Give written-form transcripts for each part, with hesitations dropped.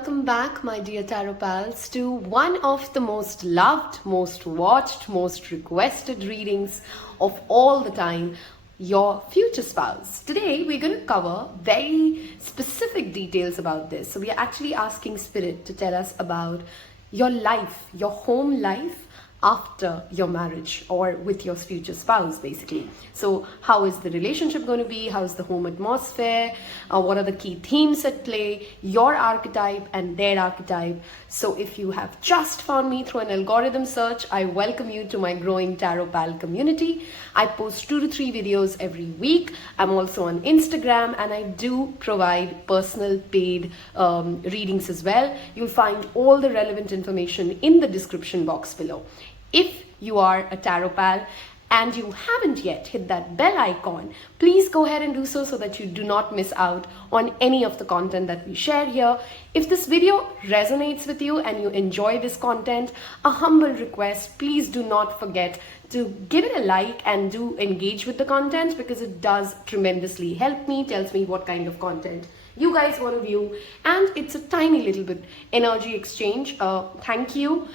welcome back, my dear Tarot Pals, to one of the most loved, most watched, most requested readings of all the time, your future spouse. Today, we're going to cover very specific details about this. So we are actually asking Spirit to tell us about your life, your home life, after your marriage or with your future spouse, basically. So how is the relationship going to be? How is the home atmosphere? What are the key themes at play? Your archetype and their archetype. So if you have just found me through an algorithm search, I welcome you to my growing Tarot Pal community. I post 2 to 3 videos every week. I'm also on Instagram, and I do provide personal paid readings as well. You'll find all the relevant information in the description box below. If you are a Tarot Pal and you haven't yet hit that bell icon, please go ahead and do so that you do not miss out on any of the content that we share here. If this video resonates with you and you enjoy this content, a humble request, please do not forget to give it a like and do engage with the content, because it does tremendously help me, tells me what kind of content you guys want to view, and it's a tiny little bit energy exchange. Thank you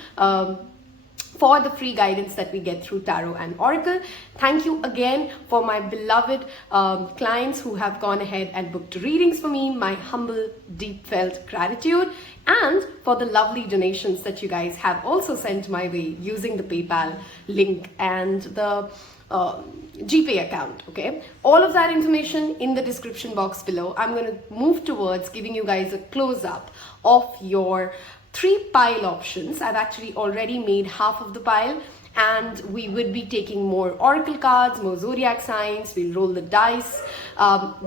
for the free guidance that we get through Tarot and Oracle. Thank you again for my beloved clients who have gone ahead and booked readings for me. My humble, deep felt gratitude, and for the lovely donations that you guys have also sent my way using the PayPal link and the GPay account. Okay, all of that information in the description box below. I'm going to move towards giving you guys a close-up of your 3 pile options. I've actually already made half of the pile, and we would be taking more oracle cards, more zodiac signs. We'll roll the dice.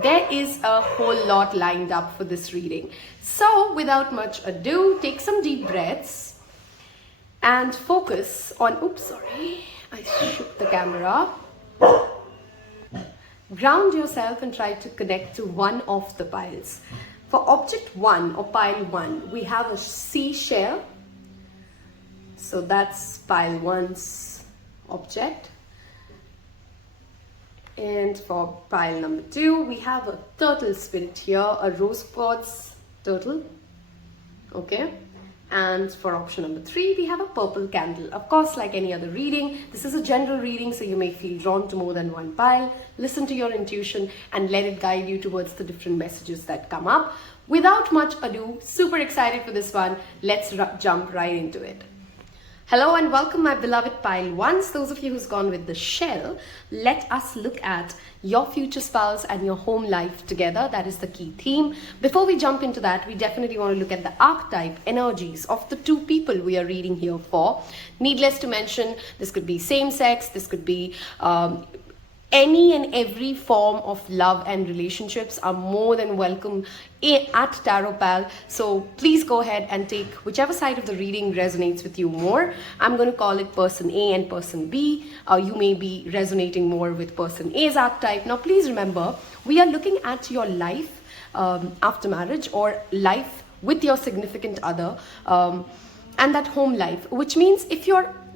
There is a whole lot lined up for this reading. So without much ado, take some deep breaths and focus on, oops, sorry, I shook the camera. Ground yourself and try to connect to one of the piles. For object 1 or pile 1, we have a seashell. So that's pile 1's object. And for pile number 2, we have a turtle spirit here, a rose quartz turtle. Okay. And for option number 3, we have a purple candle. Of course, like any other reading, this is a general reading, so you may feel drawn to more than one pile. Listen to your intuition and let it guide you towards the different messages that come up. Without much ado, super excited for this one. Let's jump right into it. Hello and welcome, my beloved pile ones. Those of you who's gone with the shell, let us look at your future spouse and your home life together. That is the key theme. Before we jump into that, we definitely want to look at the archetype energies of the 2 people we are reading here for. Needless to mention, this could be same sex, this could be any and every form of love and relationships are more than welcome at Tarot Pal. So please go ahead and take whichever side of the reading resonates with you more. I'm going to call it person A and person B. You may be resonating more with person A's archetype. Now please remember, we are looking at your life after marriage, or life with your significant other, and that home life, which means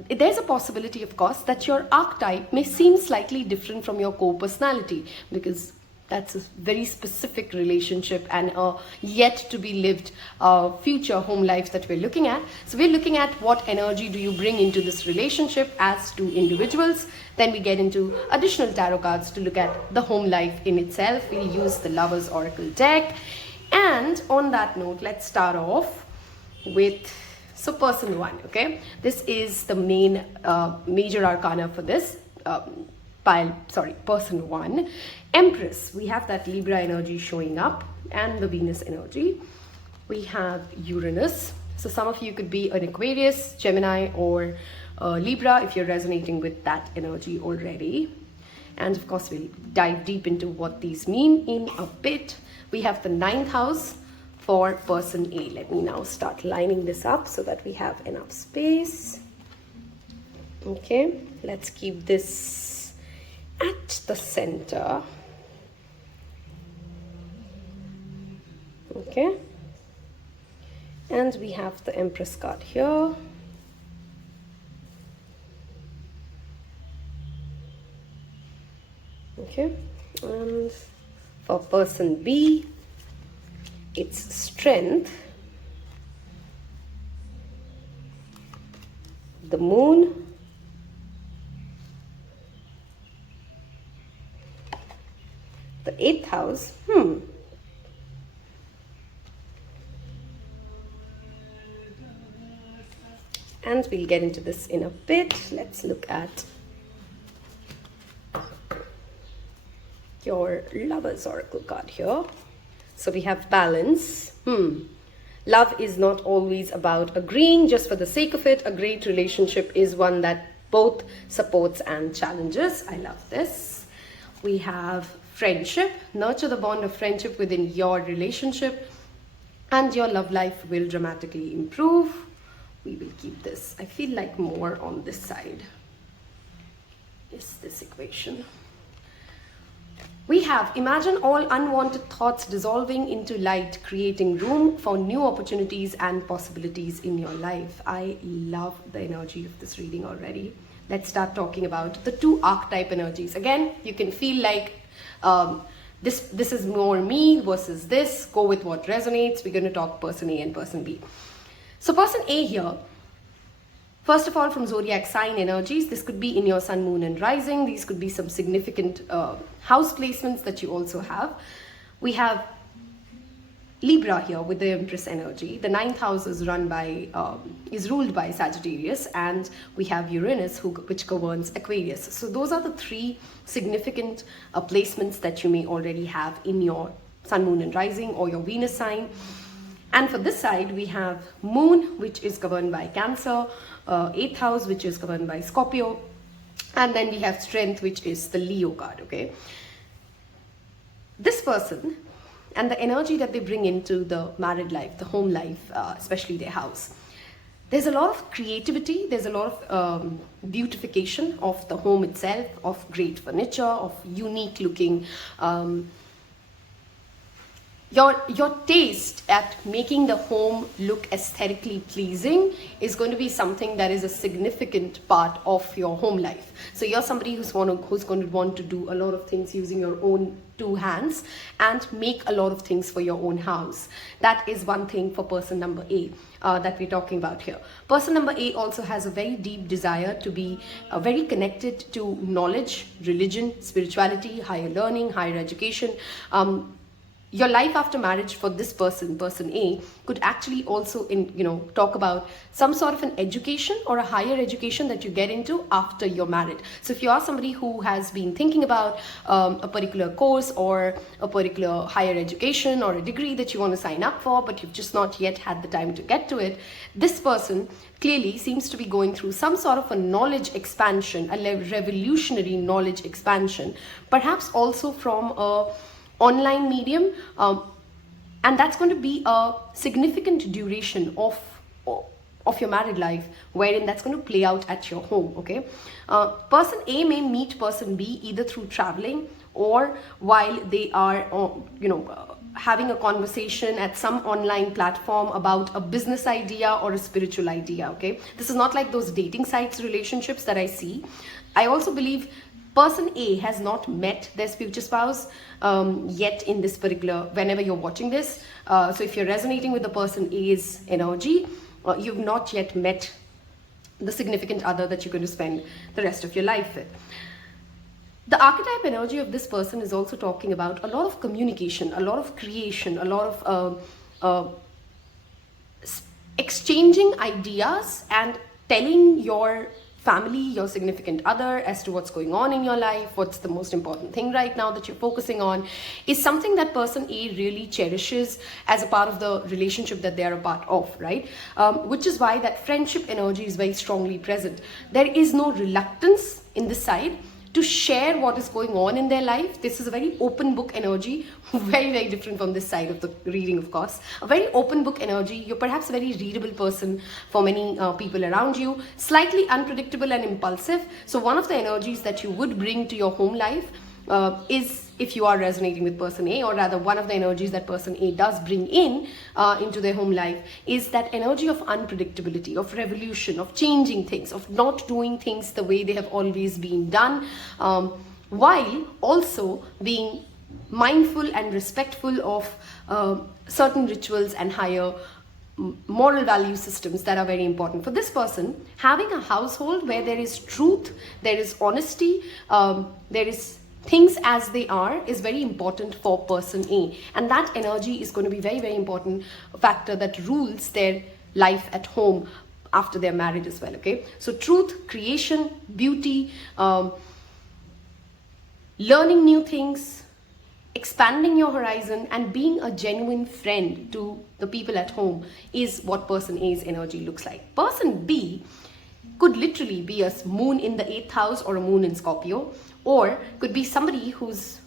there's a possibility, of course, that your archetype may seem slightly different from your core personality, because that's a very specific relationship and a yet to be lived future home life that we're looking at. So we're looking at what energy do you bring into this relationship as 2 individuals. Then we get into additional tarot cards to look at the home life in itself. We'll use the Lovers Oracle deck. And on that note, let's start off with person 1, okay? This is the main major arcana for this person 1. Empress, we have that Libra energy showing up, and the Venus energy. We have Uranus. So some of you could be an Aquarius, Gemini, or Libra if you're resonating with that energy already. And of course, we'll dive deep into what these mean in a bit. We have the 9th house for person A. Let me now start lining this up so that we have enough space. Okay, let's keep this at the center. Okay, and we have the Empress card here. Okay, and for person B, it's strength, the moon, the 8th house. And we'll get into this in a bit. Let's look at your Lover's Oracle card here. So we have balance. Love is not always about agreeing just for the sake of it. A great relationship is one that both supports and challenges. I love this. We have friendship. Nurture the bond of friendship within your relationship and your love life will dramatically improve. We will keep this. I feel like more on this side is this equation. We have imagine all unwanted thoughts dissolving into light, creating room for new opportunities and possibilities in your life. I love the energy of this reading already. Let's start talking about the two archetype energies. Again, you can feel like this is more me versus this. Go with what resonates. We're going to talk person A and person B. So person A here, first of all, from zodiac sign energies, this could be in your sun, moon and rising. These could be some significant house placements that you also have. We have Libra here with the Empress energy. The 9th house is ruled by Sagittarius, and we have Uranus which governs Aquarius. So those are the three significant placements that you may already have in your sun, moon and rising or your Venus sign. And for this side, we have Moon, which is governed by Cancer, 8th house, which is governed by Scorpio, and then we have Strength, which is the Leo card, okay? This person and the energy that they bring into the married life, the home life, especially their house. There's a lot of creativity, there's a lot of beautification of the home itself, of great furniture, of unique looking your taste at making the home look aesthetically pleasing is going to be something that is a significant part of your home life. So you're somebody who's going to want to do a lot of things using your own two hands and make a lot of things for your own house. That is one thing for person number A that we're talking about here. Person number A also has a very deep desire to be very connected to knowledge, religion, spirituality, higher learning, higher education. Your life after marriage for this person, person A, could actually also talk about some sort of an education or a higher education that you get into after you're married. So if you are somebody who has been thinking about a particular course or a particular higher education or a degree that you want to sign up for, but you've just not yet had the time to get to it, this person clearly seems to be going through some sort of a knowledge expansion, a revolutionary knowledge expansion, perhaps also from a online medium, and that's going to be a significant duration of your married life, wherein that's going to play out at your home, okay? Person A may meet person B either through traveling or while they are having a conversation at some online platform about a business idea or a spiritual idea, okay? This is not like those dating sites relationships that I see. I also believe person A has not met their future spouse yet in this particular, whenever you're watching this. So if you're resonating with the person A's energy, you've not yet met the significant other that you're going to spend the rest of your life with. The archetype energy of this person is also talking about a lot of communication, a lot of creation, a lot of exchanging ideas and telling your family, your significant other, as to what's going on in your life, what's the most important thing right now that you're focusing on, is something that person A really cherishes as a part of the relationship that they are a part of, right? Which is why that friendship energy is very strongly present. There is no reluctance in this side to share what is going on in their life. This is a very open book energy, very, very different from this side of the reading, of course. A very open book energy. You're perhaps a very readable person for many people around you, slightly unpredictable and impulsive. So one of the energies that you would bring to your home life is, if you are resonating with person A, or rather one of the energies that person A does bring in into their home life, is that energy of unpredictability, of revolution, of changing things, of not doing things the way they have always been done, while also being mindful and respectful of certain rituals and higher moral value systems that are very important. For this person, having a household where there is truth, there is honesty, there is things as they are is very important for person A. And that energy is going to be very, very important factor that rules their life at home after their marriage as well, okay? So truth, creation, beauty, learning new things, expanding your horizon, and being a genuine friend to the people at home is what person A's energy looks like. Person B could literally be a moon in the 8th house or a moon in Scorpio, or could be somebody who's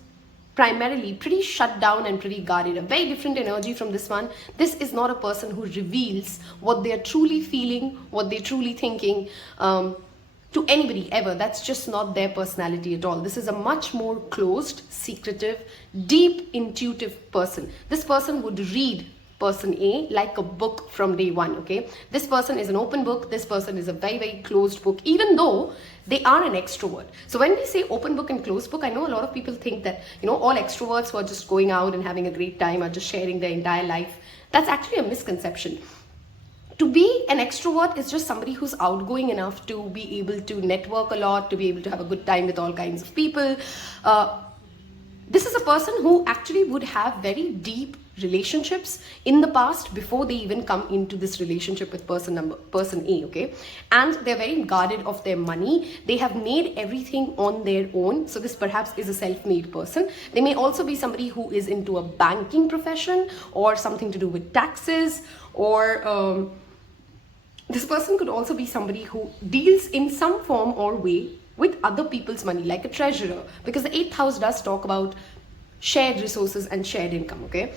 primarily pretty shut down and pretty guarded. A very different energy from this one. This is not a person who reveals what they're truly feeling, what they're truly thinking, to anybody ever. That's just not their personality at all. This is a much more closed, secretive, deep, intuitive person. This person would read person A like a book from day one, okay? This person is an open book. This person is a very, very closed book, even though they are an extrovert. So when we say open book and closed book, I know a lot of people think that, you know, all extroverts who are just going out and having a great time are just sharing their entire life. That's actually a misconception. To be an extrovert is just somebody who's outgoing enough to be able to network a lot, to be able to have a good time with all kinds of people. This is a person who actually would have very deep relationships in the past before they even come into this relationship with person A, okay? And they're very guarded of their money. They have made everything on their own. So this perhaps is a self-made person. They may also be somebody who is into a banking profession or something to do with taxes, or this person could also be somebody who deals in some form or way with other people's money, like a treasurer, because the 8th house does talk about shared resources and shared income, okay?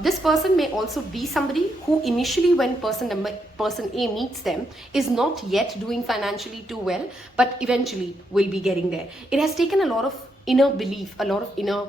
This person may also be somebody who initially, when person A meets them, is not yet doing financially too well, but eventually will be getting there. It has taken a lot of inner belief, a lot of inner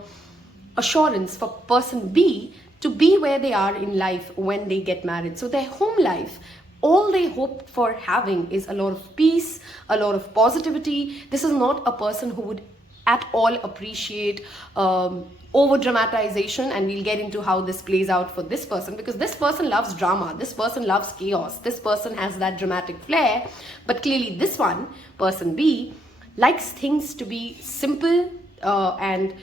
assurance for person B to be where they are in life when they get married. So their home life, all they hope for having is a lot of peace, a lot of positivity. This is not a person who would at all appreciate over dramatization, and we'll get into how this plays out for this person, because this person loves drama, this person loves chaos, this person has that dramatic flair. But clearly this one, person B, likes things to be simple and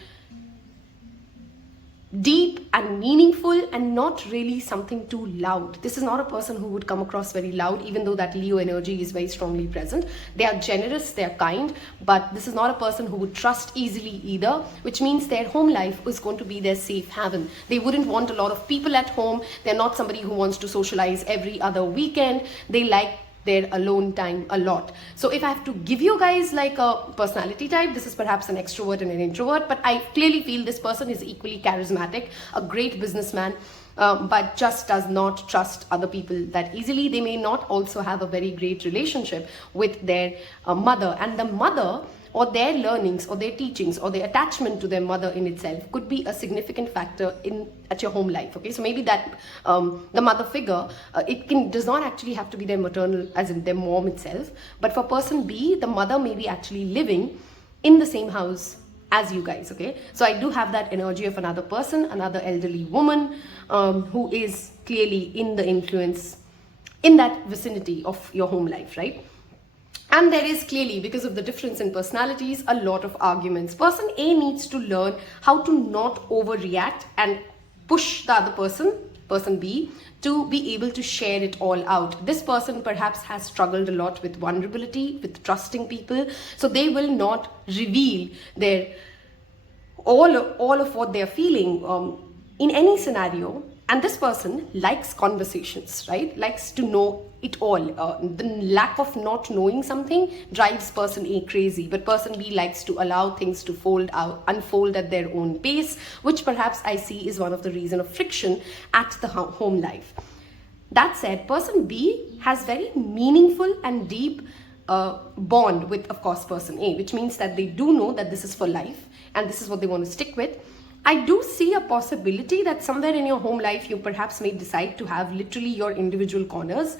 deep and meaningful, and not really something too loud. This is not a person who would come across very loud, even though that Leo energy is very strongly present. They are generous, they are kind, but this is not a person who would trust easily either, which means their home life is going to be their safe haven. They wouldn't want a lot of people at home. They're not somebody who wants to socialize every other weekend. They like their alone time a lot. So if I have to give you guys like a personality type, this is perhaps an extrovert and an introvert, but I clearly feel this person is equally charismatic, a great businessman, but just does not trust other people that easily. They may not also have a very great relationship with their mother, and the mother, or their learnings or their teachings or their attachment to their mother in itself could be a significant factor at your home life, okay? So maybe that the mother figure, does not actually have to be their maternal, as in their mom itself, but for person B, the mother may be actually living in the same house as you guys, okay? So I do have that energy of another person, another elderly woman who is clearly in the influence in that vicinity of your home life, right? And there is clearly, because of the difference in personalities, a lot of arguments. Person A needs to learn how to not overreact and push the other person, person B, to be able to share it all out. This person perhaps has struggled a lot with vulnerability, with trusting people. So they will not reveal their all of what they're feeling in any scenario. And this person likes conversations, right? Likes to know it all. The lack of not knowing something drives person A crazy, but person B likes to allow things to unfold at their own pace, which perhaps I see is one of the reasons of friction at the home life. That said, person B has very meaningful and deep bond with, of course, person A, which means that they do know that this is for life and this is what they want to stick with. I do see a possibility that somewhere in your home life, you perhaps may decide to have literally your individual corners,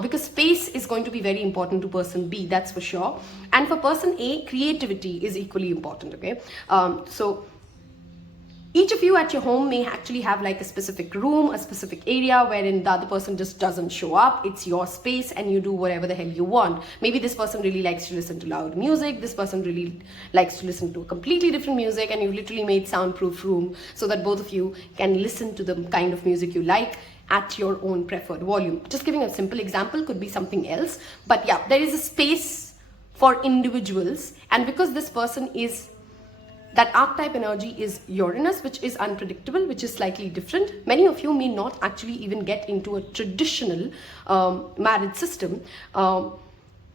because space is going to be very important to person B, that's for sure. And for person A, creativity is equally important, okay? So Each of you at your home may actually have like a specific room, a specific area wherein the other person just doesn't show up. It's your space and you do whatever the hell you want. Maybe this person really likes to listen to loud music. This person really likes to listen to a completely different music, and you've literally made soundproof room so that both of you can listen to the kind of music you like at your own preferred volume. Just giving a simple example, could be something else. But yeah, there is a space for individuals, and because this person is, that archetype energy is Uranus, which is unpredictable, which is slightly different. Many of you may not actually even get into a traditional marriage system.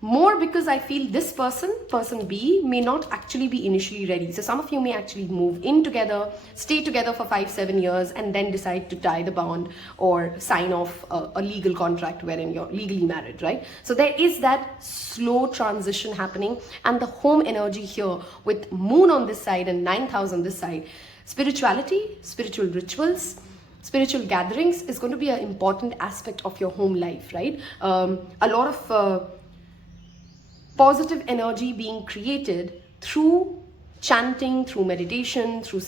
More because I feel this person B, may not actually be initially ready. So some of you may actually move in together, stay together for 5-7 years, and then decide to tie the bond or sign off a legal contract wherein you're legally married, right? So there is that slow transition happening, and the home energy here with Moon on this side and 9th house on this side, spirituality, spiritual rituals, spiritual gatherings is going to be an important aspect of your home life, right? A lot of positive energy being created through chanting, through meditation, through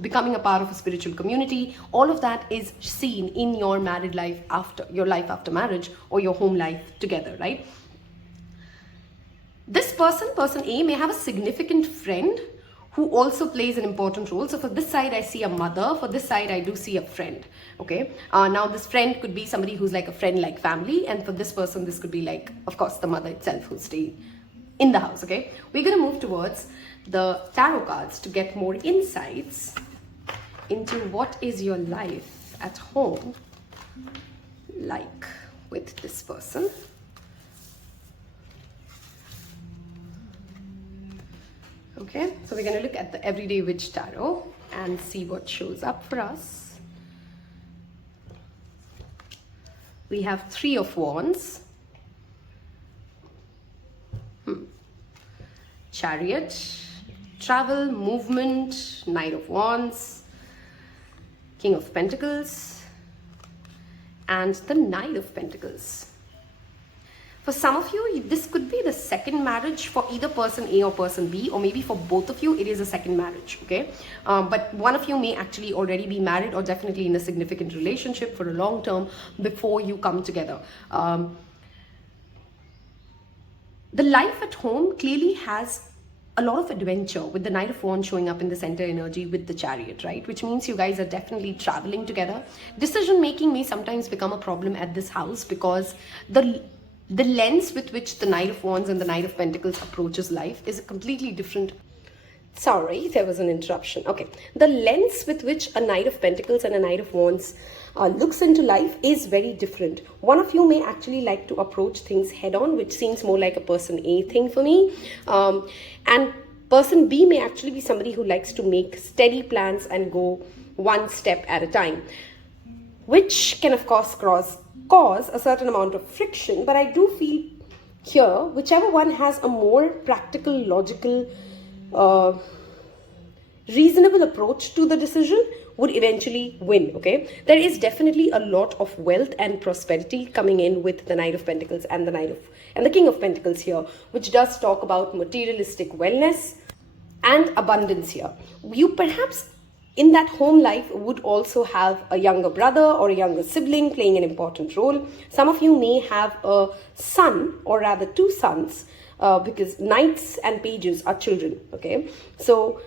becoming a part of a spiritual community. All of that is seen in your married life, after your life after marriage, or your home life together, right? This person A, may have a significant friend who also plays an important role. So for this side, I see a mother. For this side, I do see a friend. Okay. Now this friend could be somebody who's like a friend, like family. And for this person, this could be like, of course, the mother itself who's staying in the house. Okay. We're going to move towards the tarot cards to get more insights into what is your life at home like with this person. Okay, so we're going to look at the Everyday Witch Tarot and see what shows up for us. We have 3 of Wands, Chariot, Travel, Movement, Knight of Wands, King of Pentacles, and the Knight of Pentacles. For some of you, this could be the second marriage for either person A or person B, or maybe for both of you, it is a second marriage, okay? But one of you may actually already be married or definitely in a significant relationship for a long term before you come together. The life at home clearly has a lot of adventure, with the Knight of Wands showing up in the center energy with the Chariot, right? Which means you guys are definitely traveling together. Decision making may sometimes become a problem at this house because the lens with which the Knight of Wands and the Knight of Pentacles approaches life is a completely different. Sorry, there was an interruption. Okay, the lens with which a Knight of Pentacles and a Knight of Wands looks into life is very different. One of you may actually like to approach things head on, which seems more like a person A thing for me. And person B may actually be somebody who likes to make steady plans and go one step at a time, which can of course cause a certain amount of friction. But I do feel here, whichever one has a more practical, logical, reasonable approach to the decision would eventually win, okay? There is definitely a lot of wealth and prosperity coming in with the Knight of Pentacles and the King of Pentacles here, which does talk about materialistic wellness and abundance here. You perhaps in that home life would also have a younger brother or a younger sibling playing an important role. Some of you may have a son, or rather 2 sons, because knights and pages are children, okay? So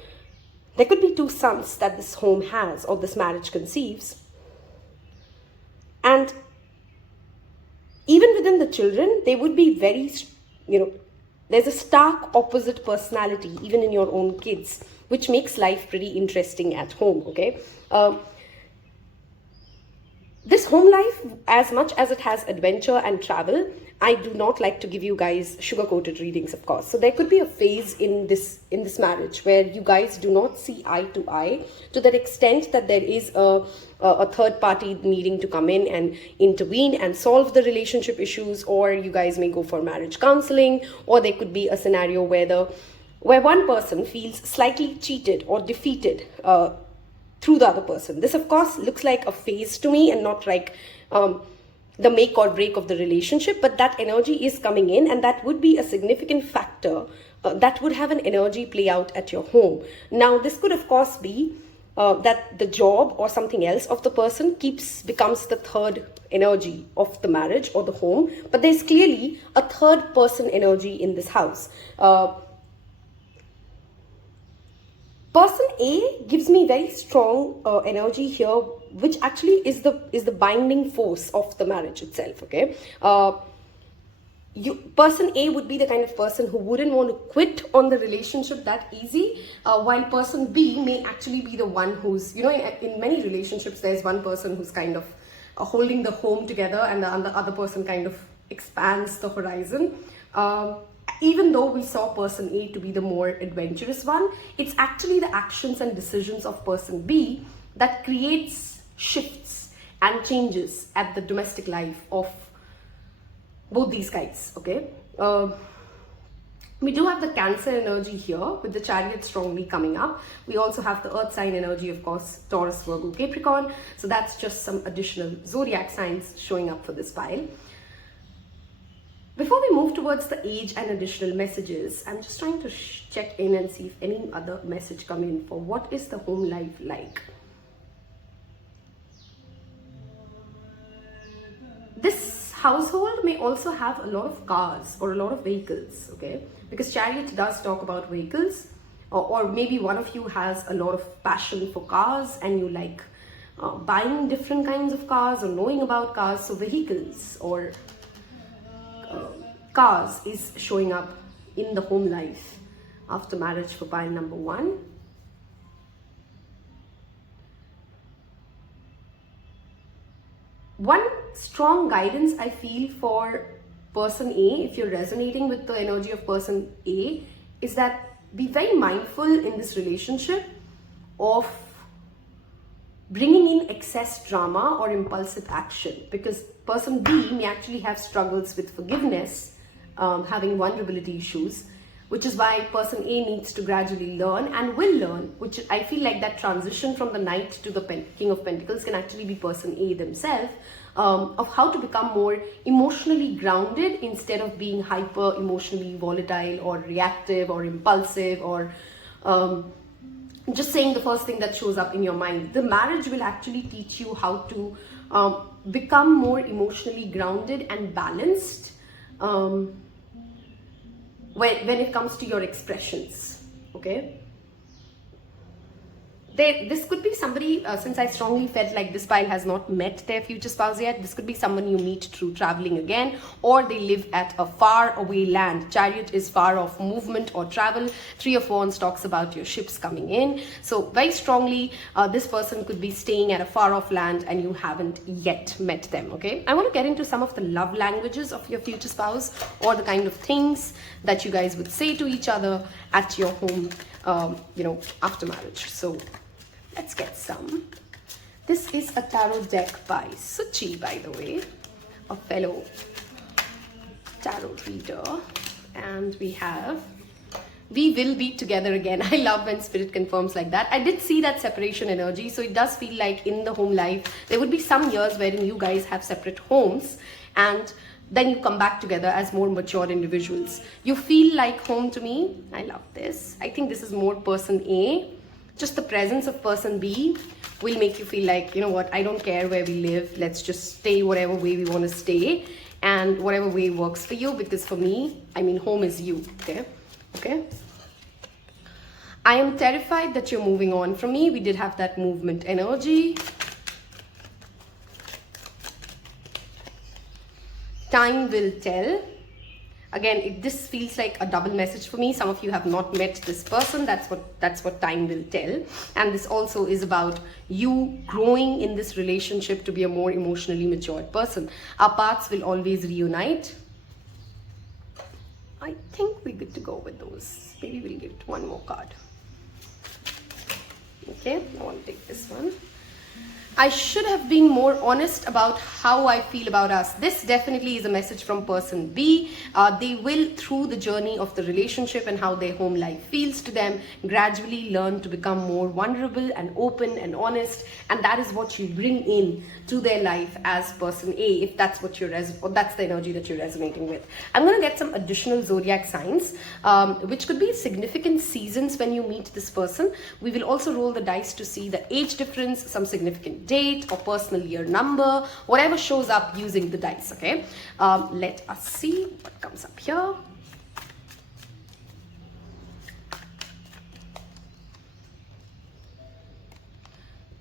there could be 2 sons that this home has or this marriage conceives. And even within the children, they would be very, there's a stark opposite personality even in your own kids, which makes life pretty interesting at home, okay? This home life, as much as it has adventure and travel, I do not like to give you guys sugar-coated readings, of course. So there could be a phase in this marriage where you guys do not see eye to eye, to that extent that there is a third party needing to come in and intervene and solve the relationship issues, or you guys may go for marriage counseling, or there could be a scenario where one person feels slightly cheated or defeated through the other person. This, of course, looks like a phase to me and not like the make or break of the relationship, but that energy is coming in, and that would be a significant factor that would have an energy play out at your home. Now, this could, of course, be that the job or something else of the person becomes the third energy of the marriage or the home, but there's clearly a third person energy in this house. Person A gives me very strong energy here, which actually is the binding force of the marriage itself. Okay, person A would be the kind of person who wouldn't want to quit on the relationship that easy, while person B may actually be the one who's, in many relationships there's one person who's kind of holding the home together, and the other person kind of expands the horizon. Even though we saw person A to be the more adventurous one, it's actually the actions and decisions of person B that creates shifts and changes at the domestic life of both these guys. Okay, we do have the Cancer energy here with the Chariot strongly coming up. We also have the Earth sign energy, of course, Taurus, Virgo, Capricorn. So that's just some additional zodiac signs showing up for this pile. Before we move towards the age and additional messages, I'm just trying to check in and see if any other message come in for what is the home life like. This household may also have a lot of cars or a lot of vehicles, okay? Because Chariot does talk about vehicles, or maybe one of you has a lot of passion for cars and you like buying different kinds of cars or knowing about cars. So vehicles or cars is showing up in the home life after marriage for pile number 1. One strong guidance I feel for person A, if you're resonating with the energy of person A, is that be very mindful in this relationship of bringing in excess drama or impulsive action, because person B may actually have struggles with forgiveness, having vulnerability issues, which is why person A needs to gradually learn and will learn, which I feel like that transition from the Knight to the King of Pentacles can actually be person A themselves, of how to become more emotionally grounded instead of being hyper emotionally volatile or reactive or impulsive or just saying the first thing that shows up in your mind. The marriage will actually teach you how to become more emotionally grounded and balanced when it comes to your expressions. Okay, this could be somebody, since I strongly felt like this pile has not met their future spouse yet, this could be someone you meet through traveling again, or they live at a far away land. Chariot is far off movement or travel. 3 of Wands talks about your ships coming in. So very strongly, this person could be staying at a far off land and you haven't yet met them. Okay, I want to get into some of the love languages of your future spouse, or the kind of things that you guys would say to each other at your home, after marriage. So let's get some. This is a tarot deck by Suchi, by the way, a fellow tarot reader. And we have, we will be together again. I love when spirit confirms like that. I did see that separation energy. So it does feel like in the home life, there would be some years wherein you guys have separate homes and then you come back together as more mature individuals. You feel like home to me. I love this. I think this is more person A. Just the presence of person B will make you feel like, you know what, I don't care where we live. Let's just stay whatever way we want to stay and whatever way works for you. Because for me, I mean, home is you. Okay. I am terrified that you're moving on from me. We did have that movement energy. Time will tell. Again, this feels like a double message for me. Some of you have not met this person. That's what time will tell. And this also is about you growing in this relationship to be a more emotionally matured person. Our paths will always reunite. I think we're good to go with those. Maybe we'll give it one more card. Okay, I want to take this one. I should have been more honest about how I feel about us. This definitely is a message from person B. They will, through the journey of the relationship and how their home life feels to them, gradually learn to become more vulnerable and open and honest. And that is what you bring in to their life as person A, if that's what that's the energy that you're resonating with. I'm going to get some additional zodiac signs, which could be significant seasons when you meet this person. We will also roll the dice to see the age difference, some significant date or personal year number, whatever shows up using the dice. Okay, let us see what comes up here.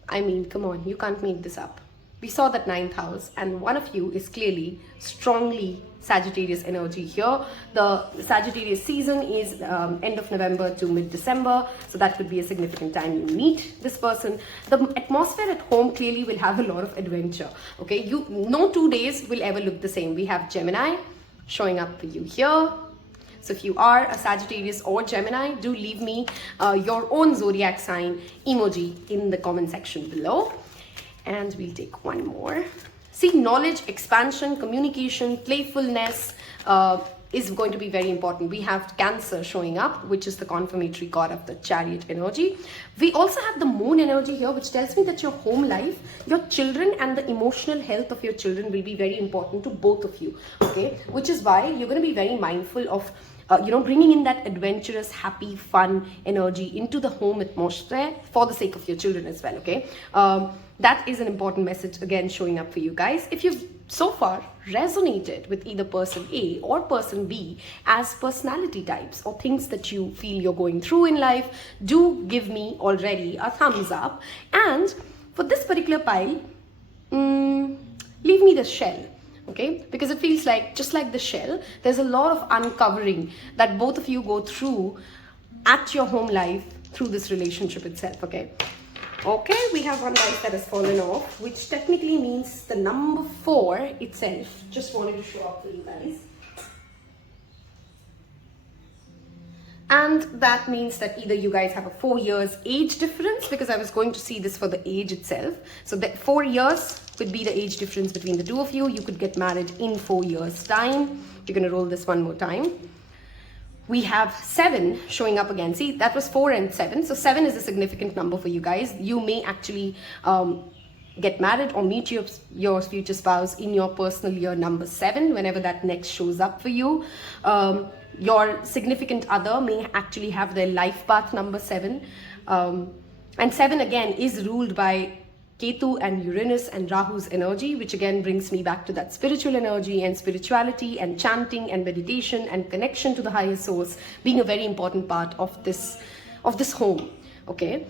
I mean, come on, you can't make this up. We saw that 9th house, and one of you is clearly strongly Sagittarius energy here. The Sagittarius season is end of November to mid-December, so that could be a significant time you meet this person. The atmosphere at home clearly will have a lot of adventure. Okay, no 2 days will ever look the same. We have Gemini showing up for you here. So if you are a Sagittarius or Gemini, do leave me your own zodiac sign emoji in the comment section below. And we'll take one more. See, knowledge, expansion, communication, playfulness is going to be very important. We have Cancer showing up, which is the confirmatory card of the Chariot energy. We also have the Moon energy here, which tells me that your home life, your children and the emotional health of your children will be very important to both of you. Okay, which is why you're going to be very mindful of bringing in that adventurous, happy, fun energy into the home atmosphere for the sake of your children as well. Okay, that is an important message again showing up for you guys. If you've so far resonated with either person A or person B as personality types or things that you feel you're going through in life, do give me already a thumbs up. And for this particular pile, leave me the shell. Okay, because it feels like, just like the shell, there's a lot of uncovering that both of you go through at your home life through this relationship itself. Okay, we have one dice that has fallen off, which technically means the number 4 itself. Just wanted to show up for you guys. And that means that either you guys have a 4 years age difference, because I was going to see this for the age itself. So that 4 years could be the age difference between the two of you. You could get married in 4 years' time. You're going to roll this one more time. We have 7 showing up again. See, that was 4 and 7. So 7 is a significant number for you guys. You may actually get married or meet your future spouse in your personal year number 7, whenever that next shows up for you. Your significant other may actually have their life path number 7. And 7 again is ruled by Ketu and Uranus and Rahu's energy, which again brings me back to that spiritual energy and spirituality and chanting and meditation and connection to the higher source being a very important part of this home. Okay,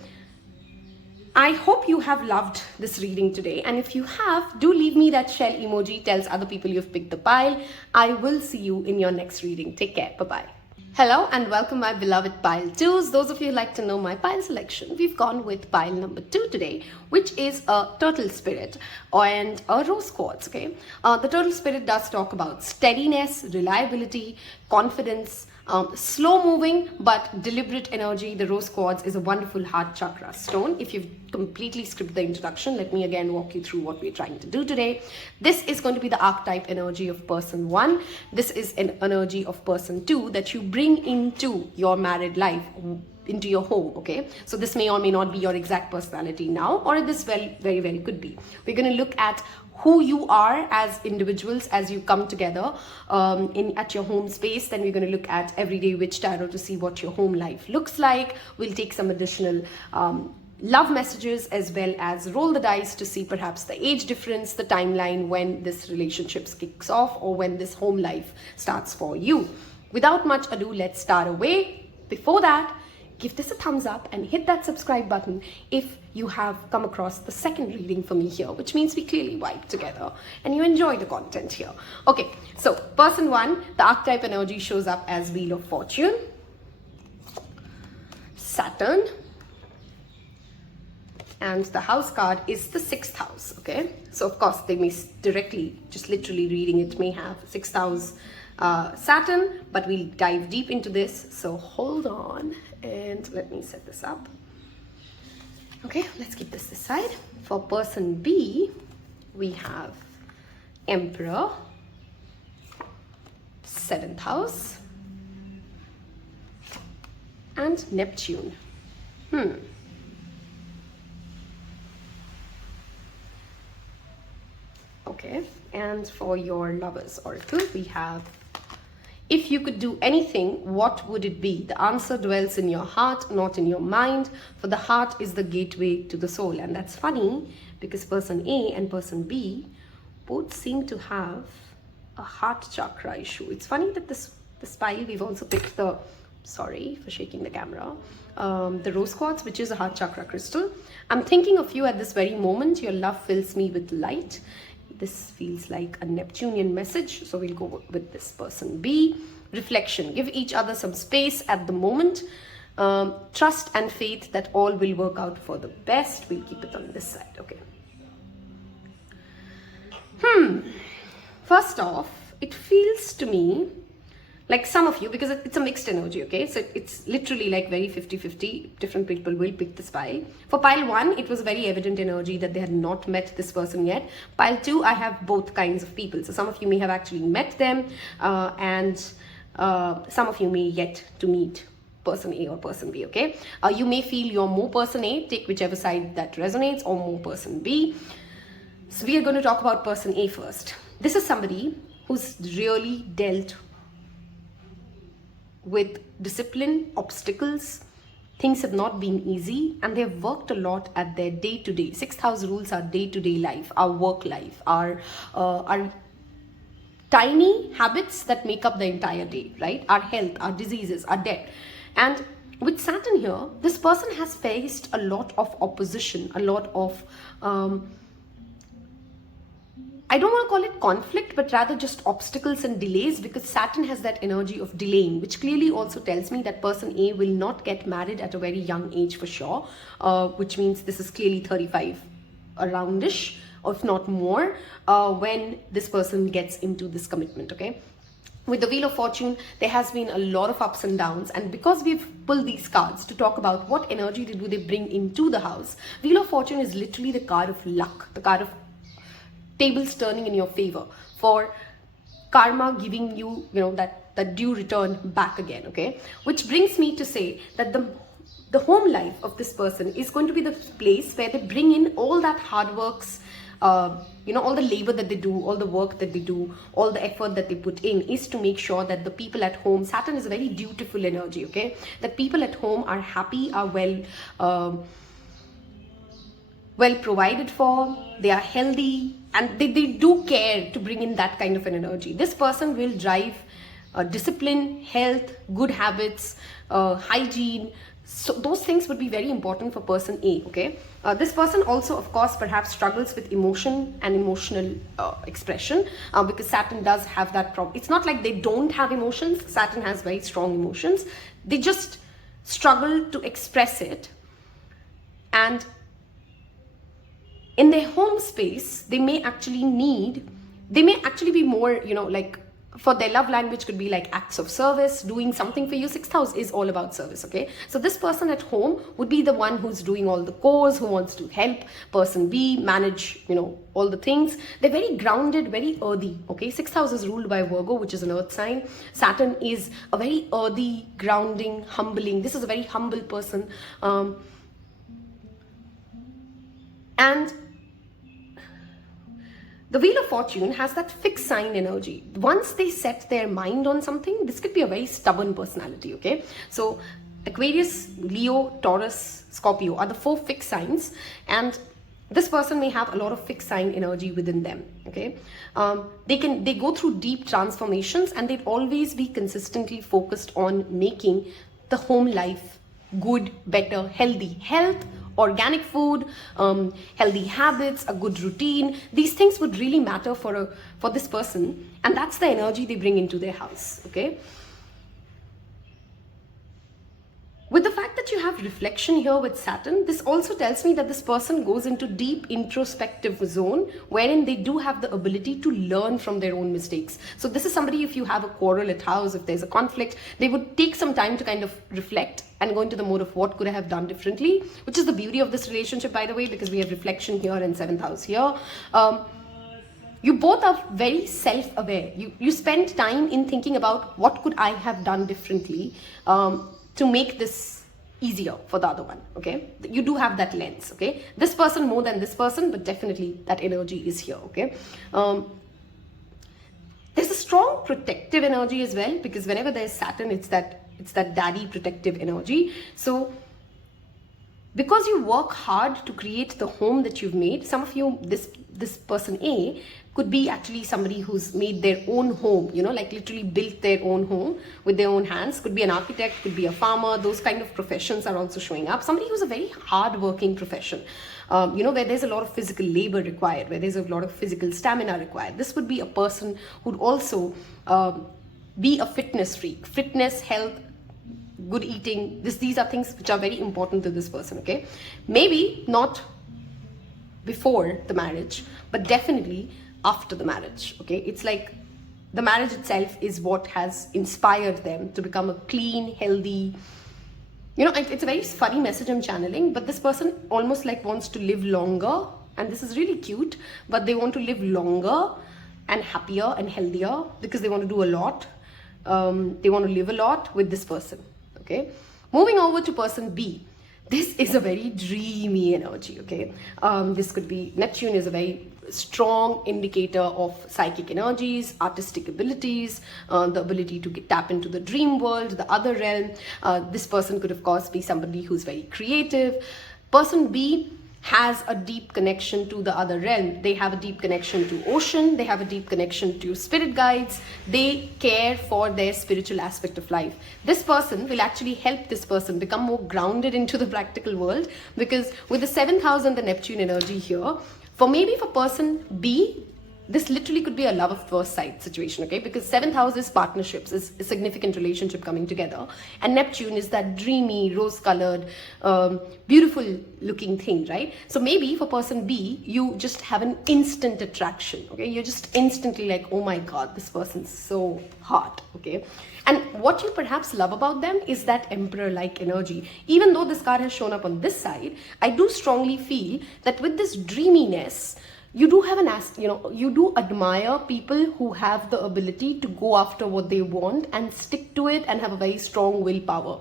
I hope you have loved this reading today, and if you have, do leave me that shell emoji, tells other people you've picked the pile. I will see you in your next reading. Take care. Bye-bye. Hello and welcome my beloved pile 2s. Those of you who like to know my pile selection, we've gone with pile number 2 today, which is a turtle spirit and a rose quartz. Okay, the turtle spirit does talk about steadiness, reliability, confidence, slow moving but deliberate energy. The rose quartz is a wonderful heart chakra stone. If you've completely skipped the introduction, let me again walk you through what we're trying to do today. This is going to be the archetype energy of person 1. This is an energy of person 2 that you bring into your married life, into your home. Okay, so this may or may not be your exact personality now, or this very, very could be. We're going to look at who you are as individuals as you come together at your home space. Then we're going to look at Everyday Witch Tarot to see what your home life looks like. We'll take some additional love messages as well as roll the dice to see perhaps the age difference, the timeline when this relationship kicks off or when this home life starts for you. Without much ado, let's start away. Before that, give this a thumbs up and hit that subscribe button if you have come across the second reading for me here, which means we clearly vibe together and you enjoy the content here. Okay, so person 1, the archetype energy shows up as Wheel of Fortune, Saturn, and the house card is the 6th house. Okay, so of course they may directly, just literally reading it, may have 6th house Saturn, but we'll dive deep into this, so hold on and let me set this up. Okay, let's keep this aside. For person B, we have Emperor, 7th house, and Neptune. Okay, and for your Lovers Oracle, we have, if you could do anything, what would it be? The answer dwells in your heart, not in your mind, for the heart is the gateway to the soul. And that's funny because person A and person B both seem to have a heart chakra issue. It's funny that this pile, we've also picked the, sorry for shaking the camera, the rose quartz, which is a heart chakra crystal. I'm thinking of you at this very moment. Your love fills me with light. This feels like a Neptunian message, so we'll go with this person B. Reflection, give each other some space at the moment. Trust and faith that all will work out for the best. We'll keep it on this side, okay. First off, it feels to me like some of you, because it's a mixed energy, okay? So it's literally like very 50-50. Different people will pick this pile. For pile 1, it was very evident energy that they had not met this person yet. Pile 2, I have both kinds of people. So some of you may have actually met them, and some of you may yet to meet person A or person B, okay? You may feel you're more person A, take whichever side that resonates, or more person B. So we are going to talk about person A first. This is somebody who's really dealt with discipline, obstacles. Things have not been easy, and they have worked a lot at their day-to-day. 6th house rules our day-to-day life, our work life, our tiny habits that make up the entire day, right? Our health, our diseases, our debt. And with Saturn here, this person has faced a lot of opposition, a lot of I don't want to call it conflict, but rather just obstacles and delays, because Saturn has that energy of delaying, which clearly also tells me that person A will not get married at a very young age for sure, which means this is clearly 35 aroundish, or if not more, when this person gets into this commitment, okay? With the Wheel of Fortune, there has been a lot of ups and downs, and because we've pulled these cards to talk about what energy do they bring into the house, Wheel of Fortune is literally the card of luck, the card of tables turning in your favor, for karma giving you, that due return back again, okay? Which brings me to say that the home life of this person is going to be the place where they bring in all that hard works, all the labor that they do, all the work that they do, all the effort that they put in is to make sure that the people at home, Saturn is a very dutiful energy, okay? That people at home are happy, are well provided for, they are healthy, and they do care to bring in that kind of an energy. This person will drive discipline, health, good habits, hygiene. So those things would be very important for person A, okay? This person also, of course, perhaps struggles with emotion and emotional expression, because Saturn does have that problem. It's not like they don't have emotions. Saturn has very strong emotions. They just struggle to express it. And in their home space, they may actually be more, like, for their love language could be like acts of service, doing something for you. 6th house is all about service, okay? So this person at home would be the one who's doing all the chores, who wants to help person B manage, all the things. They're very grounded, very earthy, okay? 6th house is ruled by Virgo, which is an earth sign. Saturn is a very earthy, grounding, humbling. This is a very humble person. And the Wheel of Fortune has that fixed sign energy. Once they set their mind on something, this could be a very stubborn personality, okay? So Aquarius, Leo, Taurus, Scorpio are the 4 fixed signs, and this person may have a lot of fixed sign energy within them, okay? They go through deep transformations, and they'd always be consistently focused on making the home life good, better, healthy. Health, organic food, healthy habits, a good routine. These things would really matter for this person, and that's the energy they bring into their house, okay? With the fact that you have reflection here with Saturn, this also tells me that this person goes into deep introspective zone wherein they do have the ability to learn from their own mistakes. So this is somebody, if you have a quarrel at house, if there's a conflict, they would take some time to kind of reflect and go into the mode of what could I have done differently, which is the beauty of this relationship, by the way, because we have reflection here and 7th house here. You both are very self-aware. You spend time in thinking about what could I have done differently to make this easier for the other one, okay? You do have that lens, okay? This person more than this person, but definitely that energy is here, okay? There's a strong protective energy as well, because whenever there's Saturn, it's that daddy protective energy. So because you work hard to create the home that you've made, some of you, this person A could be actually somebody who's made their own home, you know, like literally built their own home with their own hands. Could be an architect, could be a farmer. Those kind of professions are also showing up. Somebody who's a very hard-working profession, you know, where there's a lot of physical labor required, where there's a lot of physical stamina required. This would be a person who'd also be a fitness freak. Fitness, health, good eating, these are things which are very important to this person, okay? Maybe not before the marriage, but definitely after the marriage, okay? It's like the marriage itself is what has inspired them to become a clean, healthy, you know, it's a very funny message I'm channeling, but this person almost like wants to live longer, and this is really cute, but they want to live longer and happier and healthier because they want to do a lot. They want to live a lot with this person, okay? Moving over to person B. This is a very dreamy energy, okay? This could be, Neptune is a very strong indicator of psychic energies, artistic abilities, the ability to tap into the dream world, the other realm. This person could, of course, be somebody who's very creative. Person B has a deep connection to the other realm. They have a deep connection to ocean. They have a deep connection to spirit guides. They care for their spiritual aspect of life. This person will actually help this person become more grounded into the practical world, because with the 7th house and the Neptune energy here, for person B, this literally could be a love at first sight situation, okay? Because 7th house is partnerships, is a significant relationship coming together. And Neptune is that dreamy, rose-colored, beautiful looking thing, right? So maybe for person B, you just have an instant attraction, okay? You're just instantly like, oh my God, this person's so hot, okay? And what you perhaps love about them is that emperor-like energy. Even though this card has shown up on this side, I do strongly feel that with this dreaminess, you do have you do admire people who have the ability to go after what they want and stick to it and have a very strong willpower.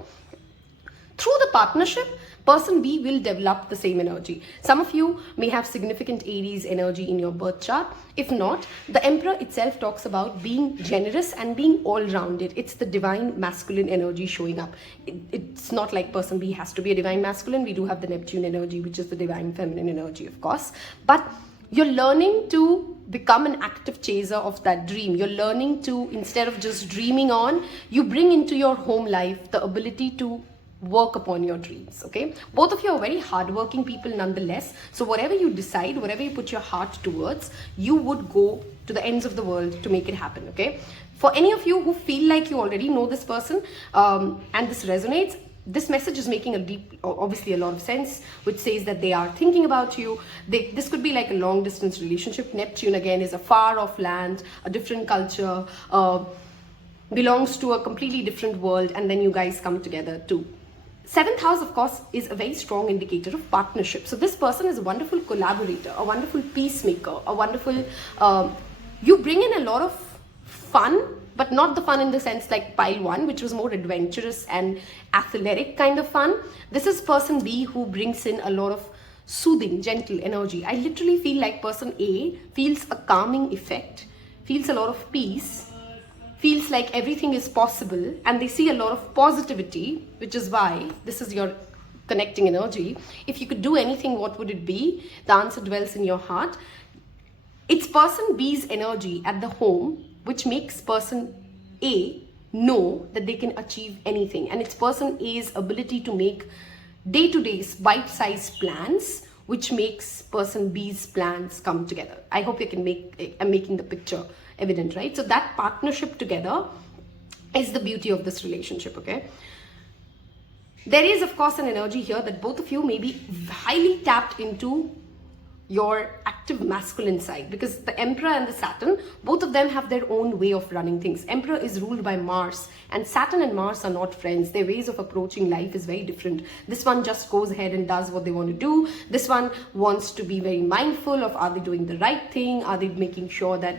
Through the partnership, person B will develop the same energy. Some of you may have significant Aries energy in your birth chart. If not, the Emperor itself talks about being generous and being all-rounded. It's the divine masculine energy showing up. It's not like person B has to be a divine masculine. We do have the Neptune energy, which is the divine feminine energy, of course. But you're learning to become an active chaser of that dream. You're learning to, instead of just dreaming on, you bring into your home life the ability to work upon your dreams, okay? Both of you are very hardworking people nonetheless. So whatever you decide, whatever you put your heart towards, you would go to the ends of the world to make it happen, okay? For any of you who feel like you already know this person and this resonates, this message is making obviously a lot of sense, which says that they are thinking about you. This could be like a long distance relationship. Neptune again is a far off land, a different culture, belongs to a completely different world, and then you guys come together too. 7th house, of course, is a very strong indicator of partnership. So this person is a wonderful collaborator, a wonderful peacemaker, a wonderful, you bring in a lot of fun, but not the fun in the sense like pile 1, which was more adventurous and athletic kind of fun. This is person B who brings in a lot of soothing, gentle energy. I literally feel like person A feels a calming effect, feels a lot of peace, feels like everything is possible, and they see a lot of positivity, which is why this is your connecting energy. If you could do anything, what would it be? The answer dwells in your heart. It's person B's energy at the home which makes person A know that they can achieve anything. And it's person A's ability to make day-to-day bite-sized plans, which makes person B's plans come together. I hope I'm making the picture evident, right? So that partnership together is the beauty of this relationship, okay? There is, of course, an energy here that both of you may be highly tapped into your active masculine side, because the Emperor and the Saturn, both of them have their own way of running things. Emperor is ruled by Mars, and Saturn and Mars are not friends. Their ways of approaching life is very different. This one just goes ahead and does what they want to do. This one wants to be very mindful of, are they doing the right thing? Are they making sure that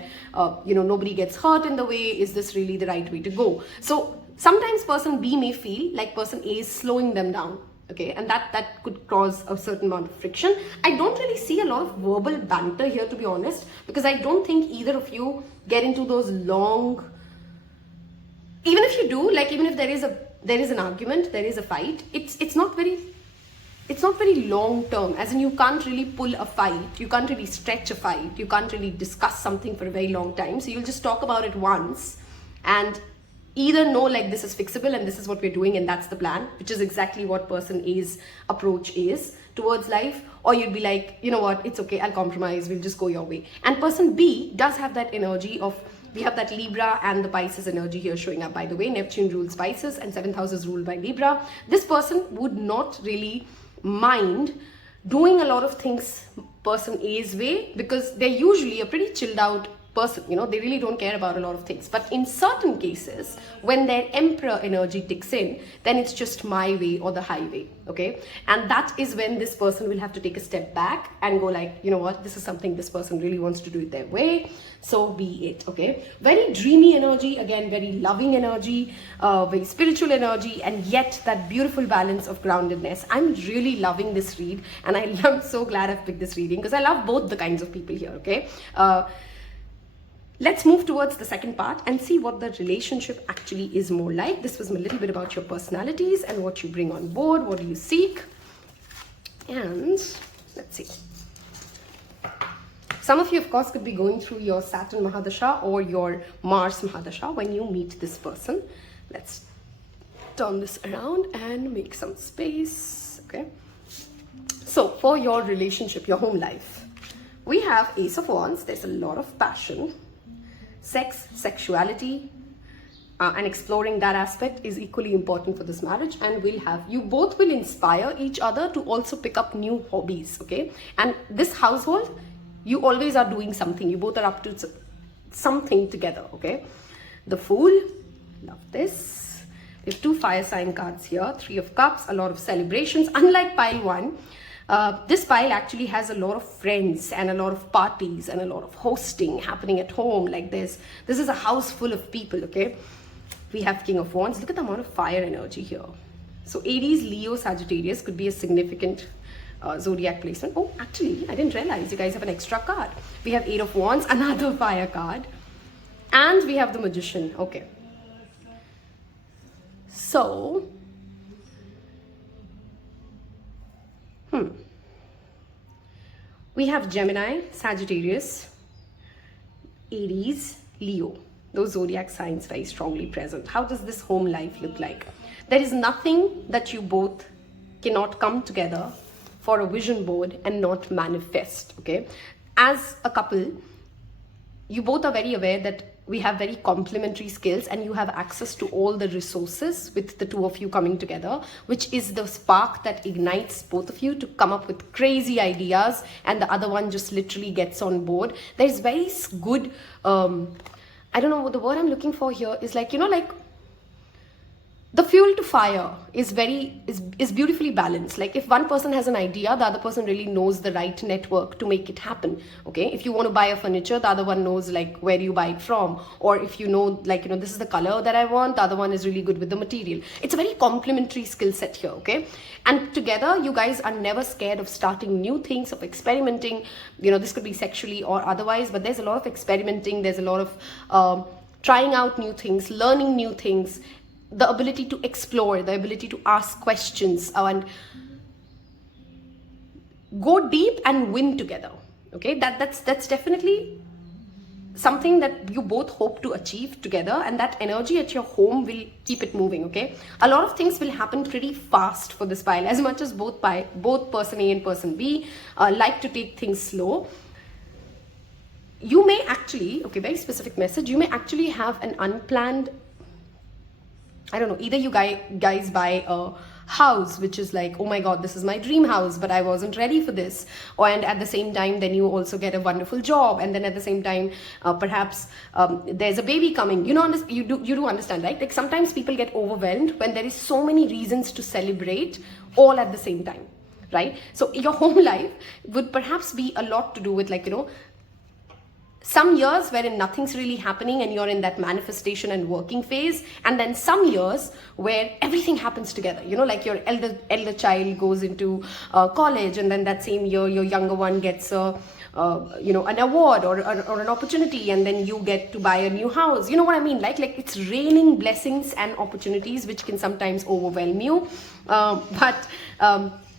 nobody gets hurt in the way? Is this really the right way to go? So sometimes person B may feel like person A is slowing them down. Okay, and that could cause a certain amount of friction. I don't really see a lot of verbal banter here, to be honest, because I don't think either of you get into those long, even if you do, like even if there is an argument, there is a fight, it's not very long term, as in you can't really pull a fight, you can't really stretch a fight, you can't really discuss something for a very long time. So you'll just talk about it once and either know like this is fixable and this is what we're doing and that's the plan, which is exactly what person A's approach is towards life, or you'd be like, you know what, it's okay, I'll compromise, we'll just go your way. And person B does have that energy of, we have that Libra and the Pisces energy here showing up, by the way. Neptune rules Pisces and 7th house is ruled by Libra. This person would not really mind doing a lot of things person A's way, because they're usually a pretty chilled out person, they really don't care about a lot of things. But in certain cases, when their Emperor energy ticks in, then it's just my way or the highway, okay? And that is when this person will have to take a step back and go like, you know what, this is something this person really wants to do it their way, so be it, okay? Very dreamy energy, again, very loving energy, very spiritual energy, and yet that beautiful balance of groundedness. I'm really loving this read, and I'm so glad I've picked this reading, because I love both the kinds of people here, okay? Let's move towards the second part and see what the relationship actually is more like. This was a little bit about your personalities and what you bring on board, what do you seek. And let's see. Some of you, of course, could be going through your Saturn Mahadasha or your Mars Mahadasha when you meet this person. Let's turn this around and make some space, okay? So for your relationship, your home life, we have Ace of Wands. There's a lot of passion. Sex, sexuality, and exploring that aspect is equally important for this marriage. And you both will inspire each other to also pick up new hobbies, okay? And this household, you always are doing something. You both are up to something together, okay? The Fool, love this. We have 2 fire sign cards here, 3 of Cups, a lot of celebrations. Unlike pile 1, this pile actually has a lot of friends and a lot of parties and a lot of hosting happening at home. Like this is a house full of people, okay? We have King of Wands. Look at the amount of fire energy here. So Aries, Leo, Sagittarius could be a significant zodiac placement. Oh, actually, I didn't realize you guys have an extra card. We have 8 of Wands, another fire card. And we have the Magician, okay. So, we have Gemini, Sagittarius, Aries, Leo. Those zodiac signs very strongly present. How does this home life look like? There is nothing that you both cannot come together for a vision board and not manifest, okay? As a couple, you both are very aware that we have very complementary skills and you have access to all the resources with the two of you coming together, which is the spark that ignites both of you to come up with crazy ideas, and the other one just literally gets on board. There's very good, I don't know what the word I'm looking for here is, like, like the fuel to fire is beautifully balanced. Like if one person has an idea, the other person really knows the right network to make it happen, okay? If you want to buy a furniture, the other one knows like where you buy it from, or if you know, like, this is the color that I want, the other one is really good with the material. It's a very complementary skill set here, okay? And together you guys are never scared of starting new things, of experimenting. This could be sexually or otherwise, but there's a lot of experimenting, there's a lot of trying out new things, learning new things, the ability to explore, the ability to ask questions and go deep and win together, okay? That's definitely something that you both hope to achieve together, and that energy at your home will keep it moving, okay? A lot of things will happen pretty fast for this pile, as much as both person A and person B like to take things slow. You may actually, okay, very specific message, you may actually have an unplanned, I don't know, either you guys buy a house, which is like, oh my god, this is my dream house, but I wasn't ready for this. And at the same time, then you also get a wonderful job, and then at the same time, perhaps there's a baby coming. You know, you do understand, right? Like sometimes people get overwhelmed when there is so many reasons to celebrate all at the same time, right? So your home life would perhaps be a lot to do with, like, you know, some years wherein nothing's really happening and you're in that manifestation and working phase, and then some years where everything happens together, you know, like your elder child goes into college, and then that same year your younger one gets you know, an award or an opportunity, and then you get to buy a new house. You know what I mean? Like it's raining blessings and opportunities, which can sometimes overwhelm you, but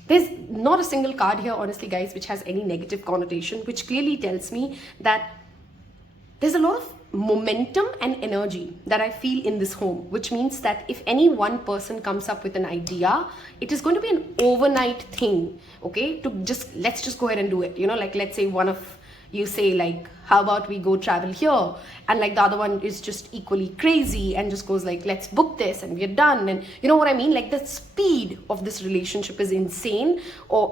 there's not a single card here, honestly guys, which has any negative connotation, which clearly tells me that there's a lot of momentum and energy that I feel in this home, which means that if any one person comes up with an idea, it is going to be an overnight thing, okay? Let's just go ahead and do it. You know, like let's say one of you say like, how about we go travel here? And like the other one is just equally crazy and just goes like, let's book this and we're done. And you know what I mean? Like the speed of this relationship is insane.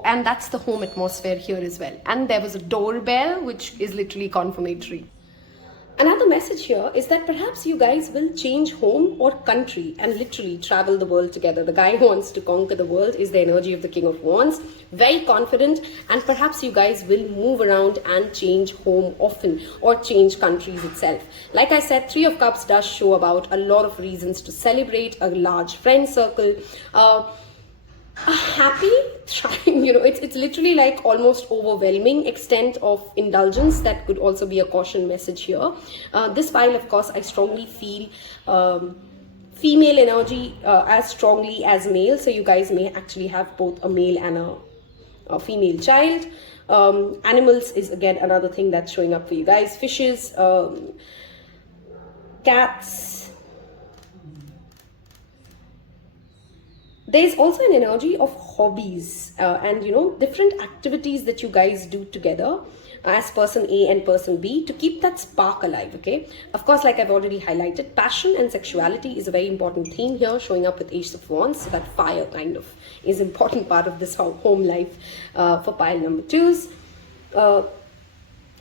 And that's the home atmosphere here as well. And there was a doorbell, which is literally confirmatory. Another message here is that perhaps you guys will change home or country and literally travel the world together. The guy who wants to conquer the world is the energy of the King of Wands. Very confident, and perhaps you guys will move around and change home often or change countries itself. Like I said, Three of Cups does show about a lot of reasons to celebrate, a large friend circle, a happy, trying, you know, it's literally like almost overwhelming extent of indulgence. That could also be a caution message here. This file, of course, I strongly feel female energy as strongly as male. So you guys may actually have both a male and a female child. Animals is again another thing that's showing up for you guys. Fishes, cats. There's also an energy of hobbies and, you know, different activities that you guys do together as person A and person B to keep that spark alive, okay? Of course, like I've already highlighted, passion and sexuality is a very important theme here, showing up with Ace of Wands. So that fire kind of is an important part of this home life for pile number 2s.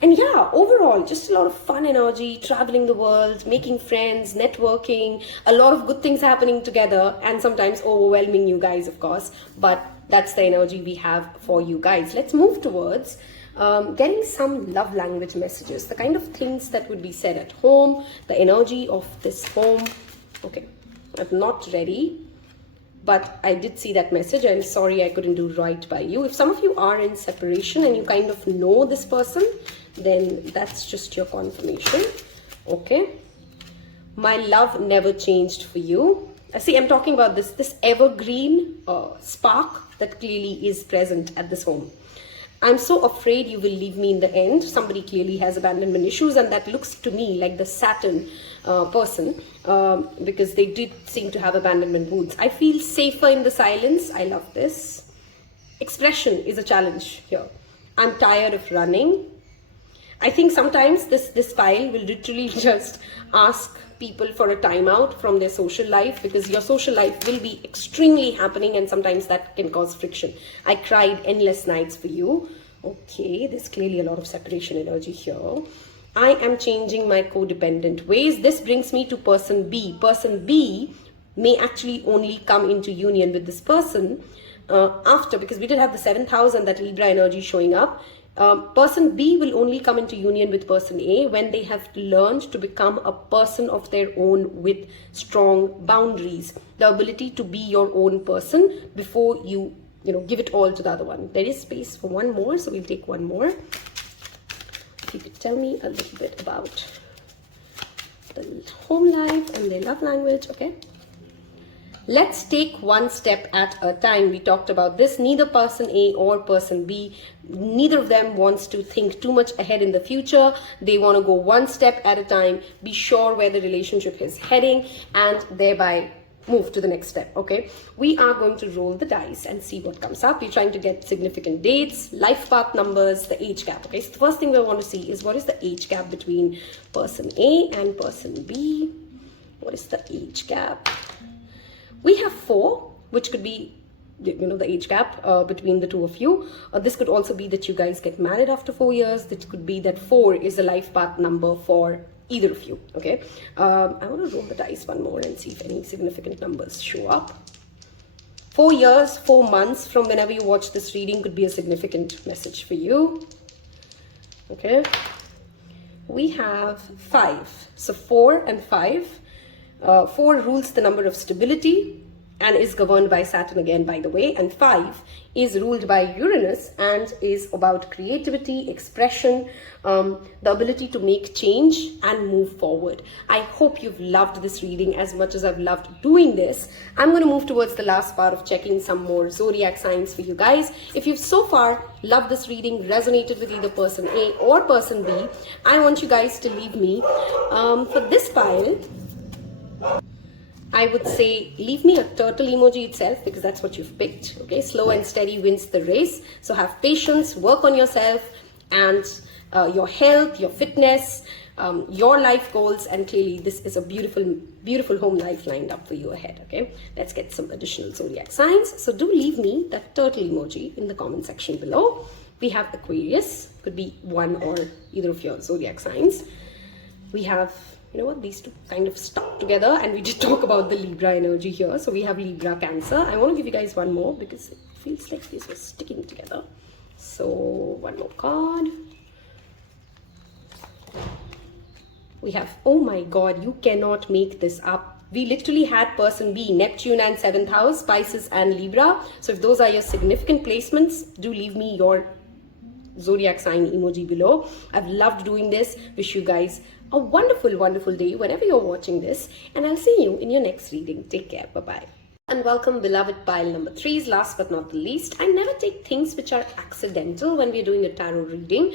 And yeah, overall, just a lot of fun energy, traveling the world, making friends, networking, a lot of good things happening together, and sometimes overwhelming you guys, of course. But that's the energy we have for you guys. Let's move towards getting some love language messages, the kind of things that would be said at home, the energy of this home. Okay, I'm not ready, but I did see that message. I'm sorry I couldn't do right by you. If some of you are in separation and you kind of know this person, then that's just your confirmation. Okay, my love never changed for you. I see I'm talking about this evergreen spark that clearly is present at this home. I'm so afraid you will leave me in the end. Somebody clearly has abandonment issues, and that looks to me like the Saturn person, because they did seem to have abandonment wounds. I feel safer in the silence. I love this. Expression is a challenge here. I'm tired of running. I think sometimes this file will literally just ask people for a timeout from their social life, because your social life will be extremely happening and sometimes that can cause friction. I cried endless nights for you. Okay, there's clearly a lot of separation energy here. I am changing my codependent ways. This brings me to person B. Person B may actually only come into union with this person after, because we did have the 7th house and that Libra energy showing up. Person B will only come into union with person A when they have learned to become a person of their own with strong boundaries, the ability to be your own person before you give it all to the other one. There is space for one more, so we'll take one more. If you could tell me a little bit about the home life and their love language. Okay, let's take one step at a time. We talked about this. Neither person A or person B, neither of them wants to think too much ahead in the future. They want to go one step at a time, be sure where the relationship is heading, and thereby move to the next step. Okay, we are going to roll the dice and see what comes up. We're trying to get significant dates, life path numbers, the age gap. Okay, so the first thing we want to see is what is the age gap between person A and person B. What is the age gap? We have 4, which could be the age gap between the two of you. This could also be that you guys get married after 4 years. This could be that 4 is a life path number for either of you. Okay, I want to roll the dice one more and see if any significant numbers show up. 4 years, 4 months from whenever you watch this reading could be a significant message for you. Okay, we have 5. So 4 and 5. 4 rules the number of stability and is governed by Saturn again, by the way. And 5 is ruled by Uranus and is about creativity, expression, the ability to make change and move forward. I hope you've loved this reading as much as I've loved doing this. I'm going to move towards the last part of checking some more zodiac signs for you guys. If you've so far loved this reading, resonated with either person A or person B, I want you guys to leave me for this pile. I would say leave me a turtle emoji itself, because that's what you've picked. Okay, slow and steady wins the race. So have patience, work on yourself and your health, your fitness, your life goals, and clearly this is a beautiful home life lined up for you ahead. Okay, let's get some additional zodiac signs. So do leave me that turtle emoji in the comment section below. We have Aquarius, could be one or either of your zodiac signs. We have, you know what, these two kind of stuck together, and we did talk about the Libra energy here. So we have Libra, Cancer. I want to give you guys one more because it feels like these were sticking together. So one more card. We have, oh my god, you cannot make this up. We literally had person B, Neptune and 7th house, Pisces and Libra. So if those are your significant placements, do leave me your zodiac sign emoji below. I've loved doing this. Wish you guys a wonderful day whenever you're watching this, and I'll see you in your next reading. Take care. Bye-bye. And welcome, beloved pile number 3s. Last but not the least, I never take things which are accidental when we're doing a tarot reading.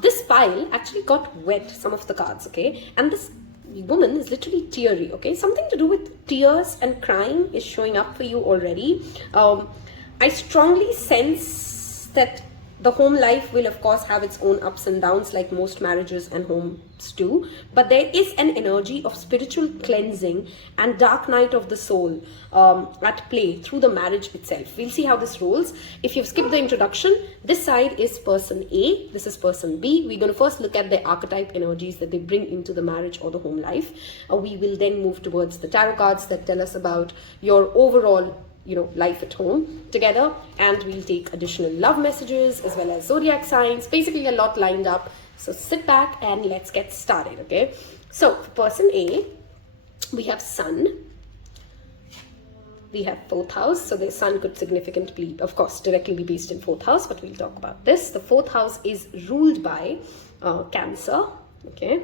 This pile actually got wet, some of the cards, okay? And this woman is literally teary, okay? Something to do with tears and crying is showing up for you already. I strongly sense that the home life will of course have its own ups and downs, like most marriages and homes do, but there is an energy of spiritual cleansing and dark night of the soul at play through the marriage itself. We'll see how this rolls. If you've skipped the introduction, this side is person A, this is person B. We're going to first look at the archetype energies that they bring into the marriage or the home life. We will then move towards the tarot cards that tell us about your overall life at home together, and we'll take additional love messages as well as zodiac signs. Basically a lot lined up, so sit back and let's get started. Okay, so for person A, we have Sun, we have 4th house, so the Sun could significantly, of course, directly be based in 4th house, but we'll talk about this. The 4th house is ruled by Cancer. Okay,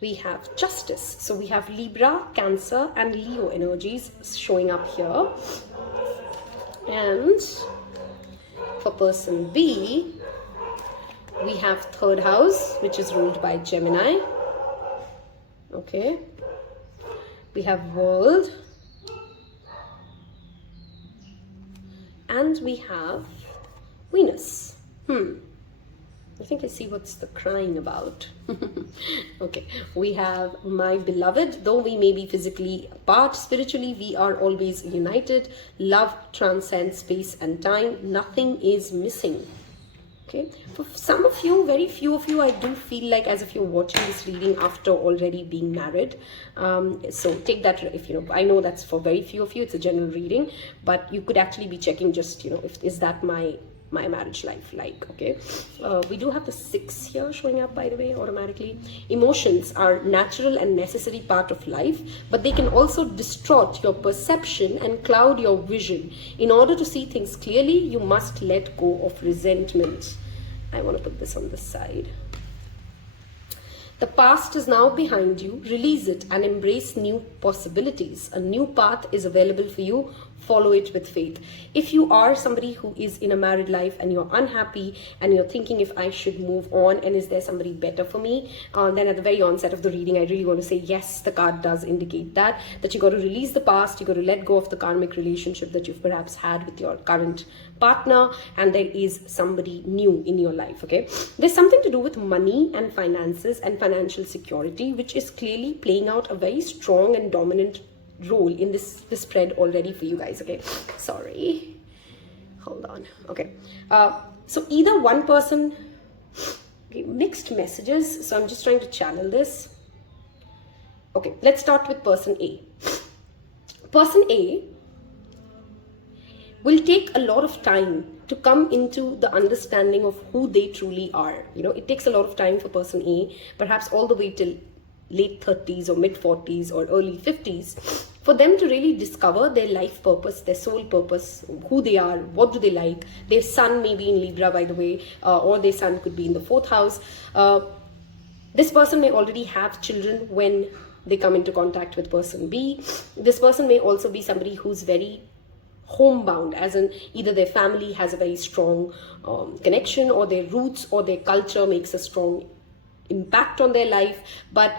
we have Justice. So we have Libra, Cancer and Leo energies showing up here. And for person B, we have 3rd house, which is ruled by Gemini. Okay, we have World, and we have Venus. I think I see what's the crying about. Okay, we have my beloved. Though we may be physically apart, spiritually we are always united. Love transcends space and time. Nothing is missing. Okay, for some of you, very few of you, I do feel like as if you're watching this reading after already being married. So take that, if I know that's for very few of you, it's a general reading, but you could actually be checking just, if is that my marriage life like. Okay, we do have the 6 here showing up, by the way, automatically. Emotions are natural and necessary part of life, but they can also distort your perception and cloud your vision. In order to see things clearly, you must let go of resentment. I want to put this on this side. The past is now behind you. Release it and embrace new possibilities. A new path is available for you. Follow it with faith. If you are somebody who is in a married life and you're unhappy and you're thinking if I should move on and is there somebody better for me, then at the very onset of the reading, I really want to say yes, the card does indicate that you got to release the past, you got to let go of the karmic relationship that you've perhaps had with your current partner, and there is somebody new in your life. Okay, there's something to do with money and finances and financial security, which is clearly playing out a very strong and dominant role in this spread already for you guys, okay? Sorry. Hold on. Okay. So either one person, okay, mixed messages. So I'm just trying to channel this. Okay, let's start with person A. Person A will take a lot of time to come into the understanding of who they truly are. You know, it takes a lot of time for person A, perhaps all the way till late 30s or mid 40s or early 50s, for them to really discover their life purpose, their soul purpose, who they are, what do they like. Their sun may be in Libra, by the way, or their sun could be in the 4th house. This person may already have children when they come into contact with person B. This person may also be somebody who's very homebound, as in either their family has a very strong connection, or their roots or their culture makes a strong impact on their life. But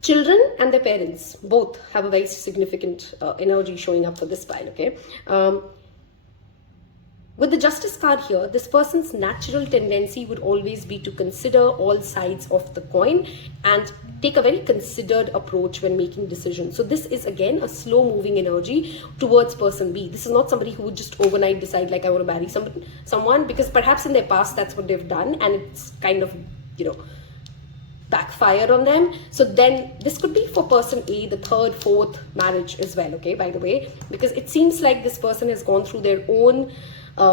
children and their parents both have a very significant energy showing up for this pile, okay? With the Justice card here, this person's natural tendency would always be to consider all sides of the coin and take a very considered approach when making decisions. So this is again a slow moving energy towards person B. This is not somebody who would just overnight decide like I want to marry someone, because perhaps in their past that's what they've done and it's kind of, you know, backfired on them. So then this could be for person A, the 3rd, 4th marriage as well, okay, by the way, because it seems like this person has gone through their own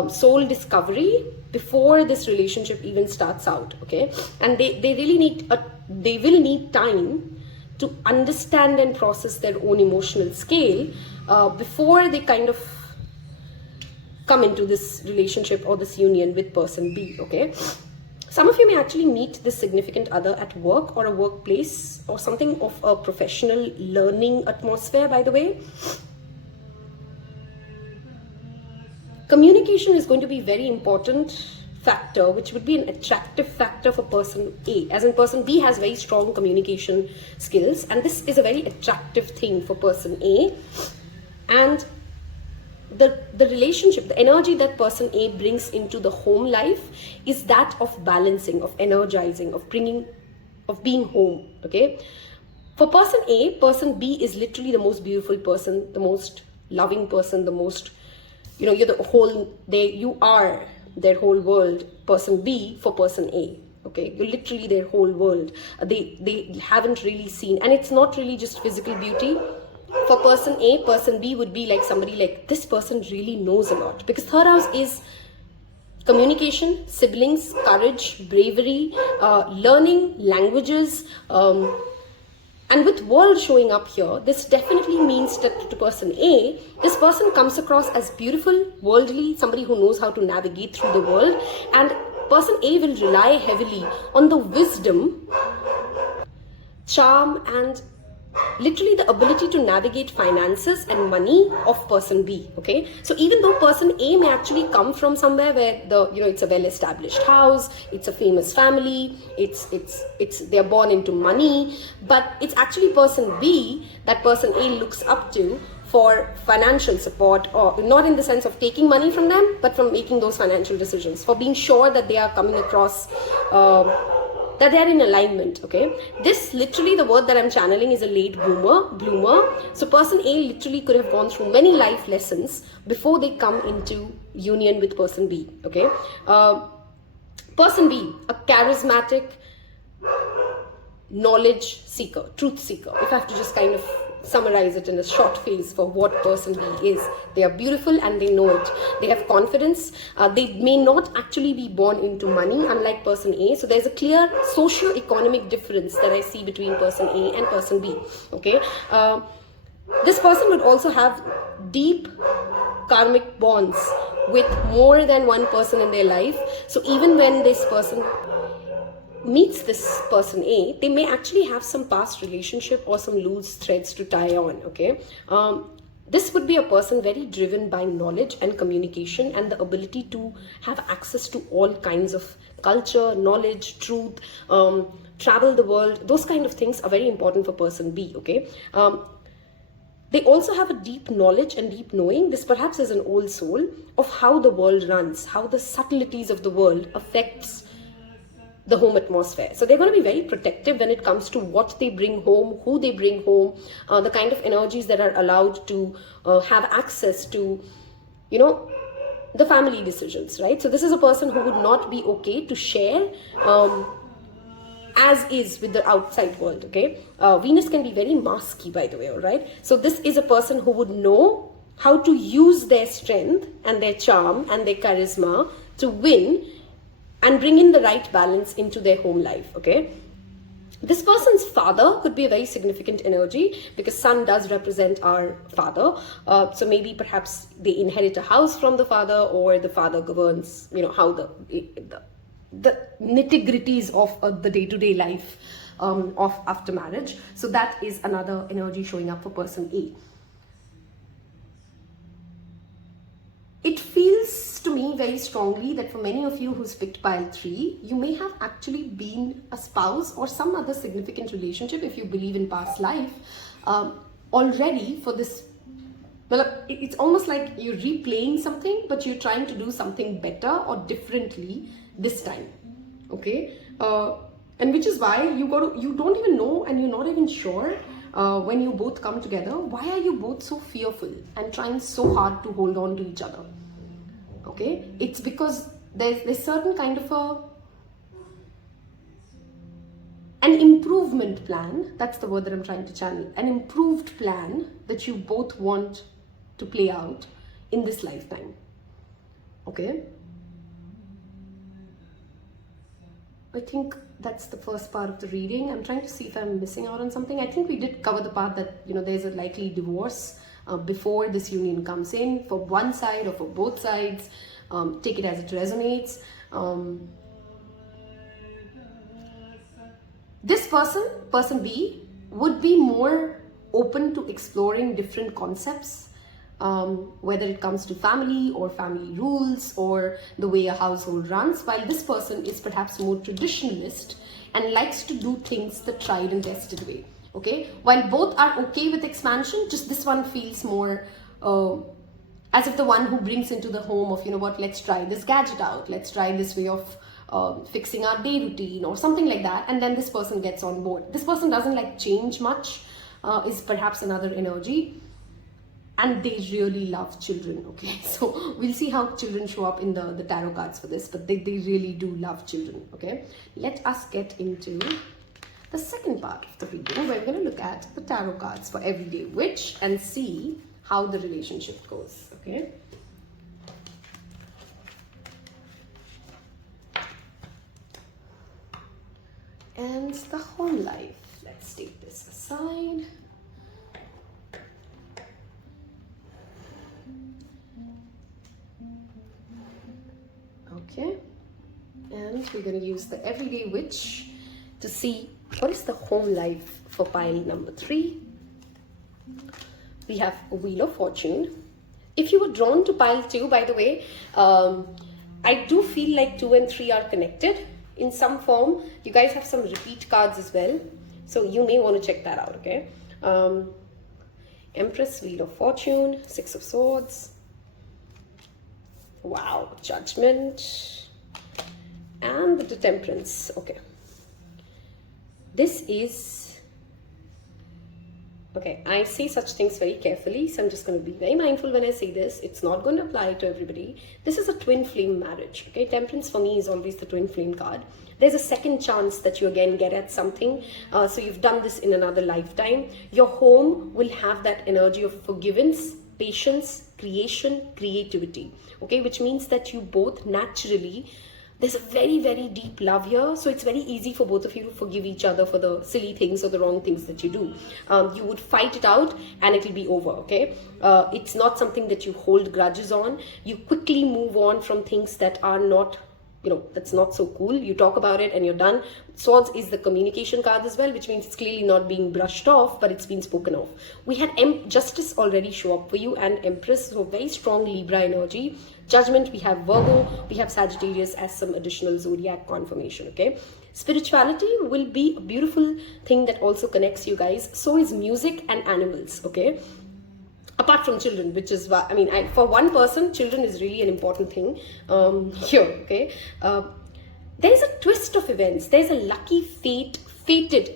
soul discovery before this relationship even starts out, okay? And they really need they will need time to understand and process their own emotional scale before they kind of come into this relationship or this union with person B, okay? Some of you may actually meet this significant other at work or a workplace or something of a professional learning atmosphere, by the way. Communication is going to be very important factor, which would be an attractive factor for person A, as in person B has very strong communication skills, and this is a very attractive thing for person A. And the relationship, the energy that person A brings into the home life is that of balancing, of energizing, of being home, okay? For person A, person B is literally the most beautiful person, the most loving person, the most, you know, you are their whole world. Person B for person A, okay, you're literally their whole world. They haven't really seen, and it's not really just physical beauty. For person A, person B would be like somebody like, this person really knows a lot, because 3rd house is communication, siblings, courage, bravery, learning languages, and with world showing up here, this definitely means that to person A, this person comes across as beautiful, worldly, somebody who knows how to navigate through the world, and person A will rely heavily on the wisdom, charm, and literally the ability to navigate finances and money of person B, okay? So even though person A may actually come from somewhere where it's a well-established house, it's a famous family, they're born into money, but it's actually person B that person A looks up to for financial support, or not in the sense of taking money from them, but from making those financial decisions, for being sure that they are coming across that they are in alignment, okay? This literally, the word that I'm channeling is a late bloomer. So person A literally could have gone through many life lessons before they come into union with person B, okay? Person B, a charismatic knowledge seeker, truth seeker. If I have to just kind of summarize it in a short phase for what person B is. They are beautiful and they know it. They have confidence. They may not actually be born into money, unlike person A. So there's a clear socio-economic difference that I see between person A and person B. Okay. This person would also have deep karmic bonds with more than one person in their life. So even when this person meets this person A, they may actually have some past relationship or some loose threads to tie on, okay? This would be a person very driven by knowledge and communication and the ability to have access to all kinds of culture, knowledge, truth, travel the world. Those kind of things are very important for person B, okay? They also have a deep knowledge and deep knowing. This perhaps is an old soul of how the world runs, how the subtleties of the world affects the home atmosphere. So they're going to be very protective when it comes to what they bring home, who they bring home, the kind of energies that are allowed to have access to, you know, the family decisions, right? So this is a person who would not be okay to share as is with the outside world, okay? Venus can be very masky, by the way, all right? So this is a person who would know how to use their strength and their charm and their charisma to win and bring in the right balance into their home life, okay? This person's father could be a very significant energy because sun does represent our father. So maybe perhaps they inherit a house from the father, or the father governs, you know, how the nitty-gritties of the day-to-day life of after marriage. So that is another energy showing up for person A. It feels to me very strongly that for many of you who's picked pile 3, you may have actually been a spouse or some other significant relationship, if you believe in past life, already for this. Well, it's almost like you're replaying something, but you're trying to do something better or differently this time, okay? And which is why you don't even know, and you're not even sure when you both come together, why are you both so fearful and trying so hard to hold on to each other? Okay, it's because there's certain kind of an improvement plan. That's the word that I'm trying to channel. An improved plan that you both want to play out in this lifetime. Okay, I think that's the first part of the reading. I'm trying to see if I'm missing out on something. I think we did cover the part that, you know, there's a likely divorce before this union comes in, for one side or for both sides. Take it as it resonates. This person B, would be more open to exploring different concepts, whether it comes to family or family rules or the way a household runs, while this person is perhaps more traditionalist and likes to do things the tried and tested way. Okay, while both are okay with expansion, just this one feels more as if the one who brings into the home of, you know what, let's try this gadget out, let's try this way of fixing our day routine or something like that, and then this person gets on board. This person doesn't like change much, is perhaps another energy, and they really love children. Okay, so we'll see how children show up in the tarot cards for this, but they really do love children. Okay, let us get into the second part of the reading, where we're going to look at the tarot cards for Everyday Witch and see how the relationship goes. Okay, and the home life. Let's take this aside. Okay, and we're going to use the Everyday Witch to see what is the home life for pile number 3. We have a Wheel of Fortune. If you were drawn to pile 2, by the way, I do feel like 2 and 3 are connected in some form. You guys have some repeat cards as well, so you may want to check that out. Okay, Empress, Wheel of Fortune, 6 of Swords. Wow, Judgment, and the Temperance. Okay, this is, okay, I say such things very carefully, so I'm just going to be very mindful when I say this. It's not going to apply to everybody. This is a twin flame marriage. Okay, Temperance for me is always the twin flame card. There's a second chance that you again get at something. So you've done this in another lifetime. Your home will have that energy of forgiveness, patience, creation, creativity. Okay, which means that you both naturally, there's a very, very deep love here. So it's very easy for both of you to forgive each other for the silly things or the wrong things that you do. You would fight it out and it will be over, okay? It's not something that you hold grudges on. You quickly move on from things that are not, you know, that's not so cool. You talk about it and you're done. Swords is the communication card as well, which means it's clearly not being brushed off, but it's been spoken of. We had Justice already show up for you, and Empress, so very strong Libra energy. Judgment, we have Virgo, we have Sagittarius as some additional zodiac confirmation. Okay, spirituality will be a beautiful thing that also connects you guys. So is music and animals. Okay, apart from children, which is why, I mean, for one person, children is really an important thing here. Okay, there's a twist of events. There's a lucky fated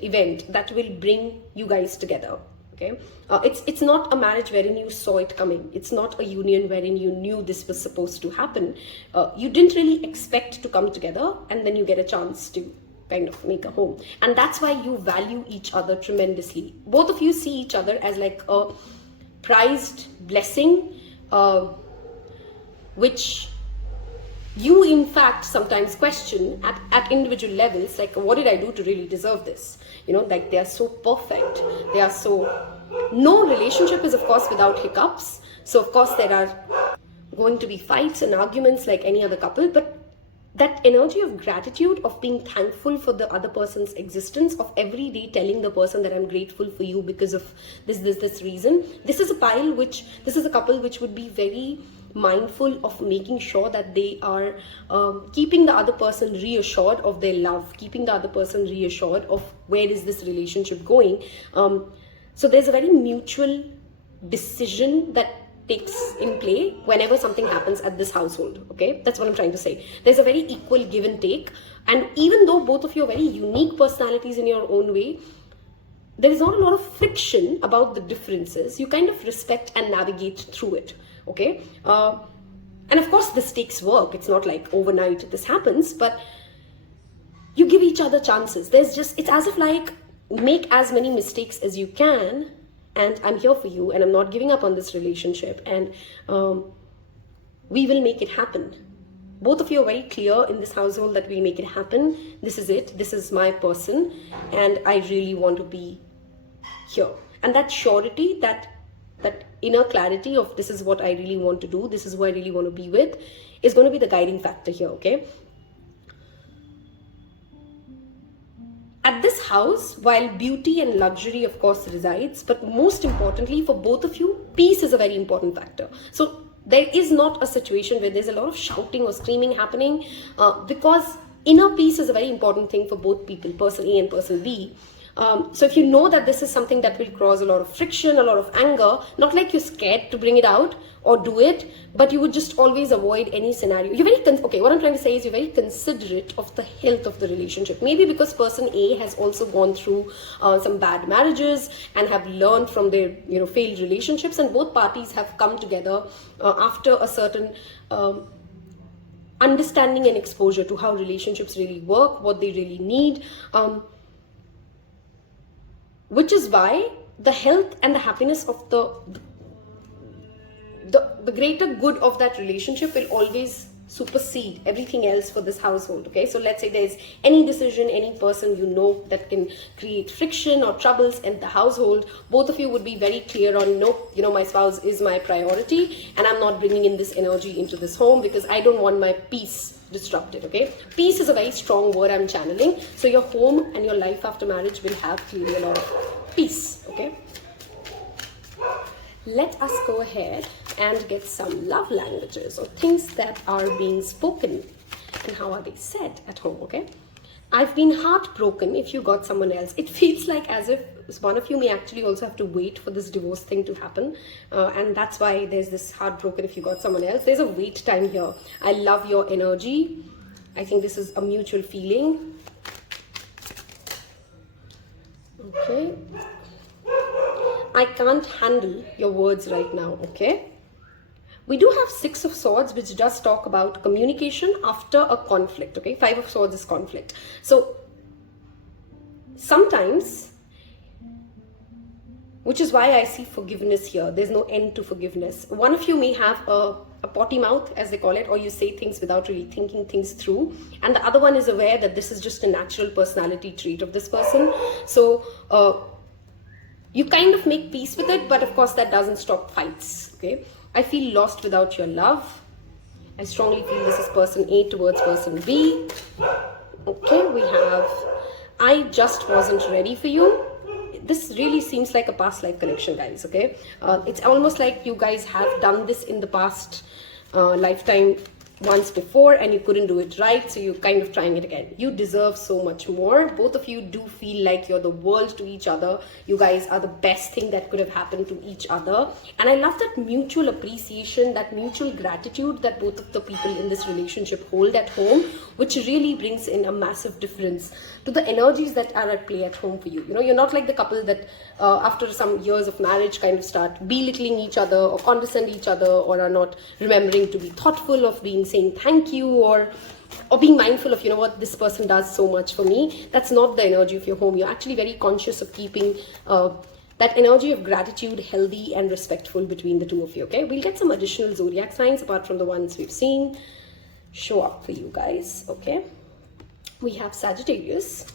event that will bring you guys together. Okay, it's not a marriage wherein you saw it coming. It's not a union wherein you knew this was supposed to happen. You didn't really expect to come together, and then you get a chance to kind of make a home. And that's why you value each other tremendously. Both of you see each other as like a prized blessing, which you in fact sometimes question at individual levels, like, what did I do to really deserve this? You know, like, they are so perfect. They are so... No relationship is, of course, without hiccups. So, of course, there are going to be fights and arguments like any other couple. But that energy of gratitude, of being thankful for the other person's existence, of every day telling the person that I'm grateful for you because of this reason. This is a couple which would be very mindful of making sure that they are keeping the other person reassured of their love, keeping the other person reassured of where is this relationship going. So there's a very mutual decision that takes in play whenever something happens at this household. Okay, that's what I'm trying to say. There's a very equal give and take, and even though both of you are very unique personalities in your own way, there is not a lot of friction about the differences. You kind of respect and navigate through it. Okay, and of course this takes work. It's not like overnight this happens, but you give each other chances. It's as if like, make as many mistakes as you can, and I'm here for you, and I'm not giving up on this relationship, and we will make it happen. Both of you are very clear in this household that we make it happen. This is it. This is my person, and I really want to be here. And that surety, that inner clarity of this is what I really want to do, this is who I really want to be with, is going to be the guiding factor here. Okay. At this house, while beauty and luxury of course resides, but most importantly for both of you, peace is a very important factor. So there is not a situation where there's a lot of shouting or screaming happening, because inner peace is a very important thing for both people, person A and person B. So if you know that this is something that will cause a lot of friction, a lot of anger, not like you're scared to bring it out or do it, but you would just always avoid any scenario. You're very, okay, what I'm trying to say is you're very considerate of the health of the relationship. Maybe because person A has also gone through some bad marriages and have learned from their, failed relationships, and both parties have come together after a certain understanding and exposure to how relationships really work, what they really need. Which is why the health and the happiness of the greater good of that relationship will always supersede everything else for this household. Okay, so let's say there's any decision, any person that can create friction or troubles in the household, both of you would be very clear on, nope, my spouse is my priority, and I'm not bringing in this energy into this home because I don't want my peace disrupted. Okay, peace is a very strong word I'm channeling. So your home and your life after marriage will have clearly a lot of peace. Okay, let us go ahead and get some love languages, or things that are being spoken and how are they said at home. Okay, I've been heartbroken if you got someone else. It feels like as if one of you may actually also have to wait for this divorce thing to happen, and that's why there's this heartbroken if you got someone else. There's a wait time here. I love your energy. I think this is a mutual feeling. Okay, I can't handle your words right now. Okay, we do have Six of Swords, which does talk about communication after a conflict. Okay, Five of Swords is conflict. So sometimes, which is why I see forgiveness here. There's no end to forgiveness. One of you may have a potty mouth, as they call it, or you say things without really thinking things through. And the other one is aware that this is just a natural personality trait of this person. So you kind of make peace with it, but of course that doesn't stop fights. Okay, I feel lost without your love. I strongly feel this is person A towards person B. Okay, we have, I just wasn't ready for you. This really seems like a past life connection, guys. Okay, it's almost like you guys have done this in the past lifetime once before and you couldn't do it right, so you're kind of trying it again. You deserve so much more. Both of you do feel like you're the world to each other. You guys are the best thing that could have happened to each other. And I love that mutual appreciation, that mutual gratitude that both of the people in this relationship hold at home, which really brings in a massive difference to the energies that are at play at home for you. You know, you're not like the couple that after some years of marriage kind of start belittling each other or condescend each other, or are not remembering to be thoughtful of being saying thank you, or being mindful of, you know what, this person does so much for me. That's not the energy of your home. You're actually very conscious of keeping that energy of gratitude healthy and respectful between the two of you. Okay, we'll get some additional zodiac signs apart from the ones we've seen show up for you guys. Okay, we have Sagittarius.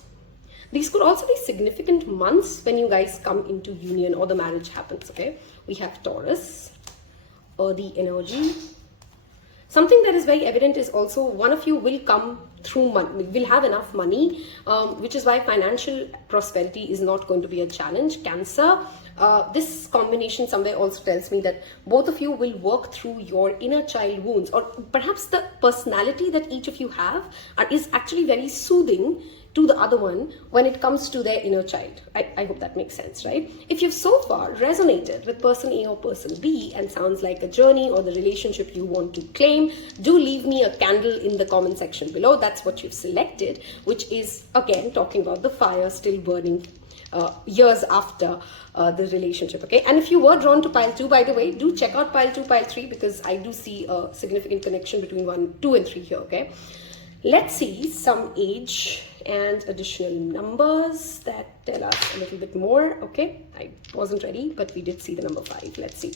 These could also be significant months when you guys come into union or the marriage happens. Okay, we have Taurus, earthy energy. Something that is very evident is also one of you will come through money, will have enough money, which is why financial prosperity is not going to be a challenge. Cancer, this combination somewhere also tells me that both of you will work through your inner child wounds, or perhaps the personality that each of you have is actually very soothing to the other one when it comes to their inner child. I hope that makes sense, right? If you've so far resonated with person A or person B and sounds like a journey or the relationship you want to claim, do leave me a candle in the comment section below. That's what you've selected, which is again talking about the fire still burning years after the relationship. Okay, and if you were drawn to pile 2, by the way, do check out pile 2, pile 3, because I do see a significant connection between 1, 2 and 3 here. Okay, let's see some age and additional numbers that tell us a little bit more. Okay, I wasn't ready, but we did see the number 5. Let's see.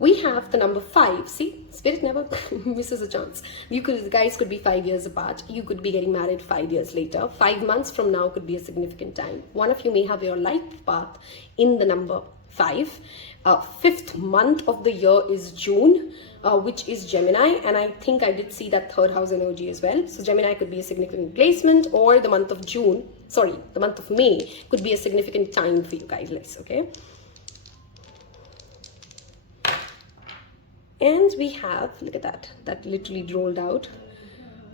We have the number 5. See, spirit never misses a chance. You guys could be 5 years apart. You could be getting married 5 years later. 5 months from now could be a significant time. One of you may have your life path in the number 5. 5th month of the year is June, which is Gemini, and I think I did see that 3rd house energy as well. So Gemini could be a significant placement, or the month of the month of May could be a significant time for you guys. Okay, and we have, look at that literally rolled out.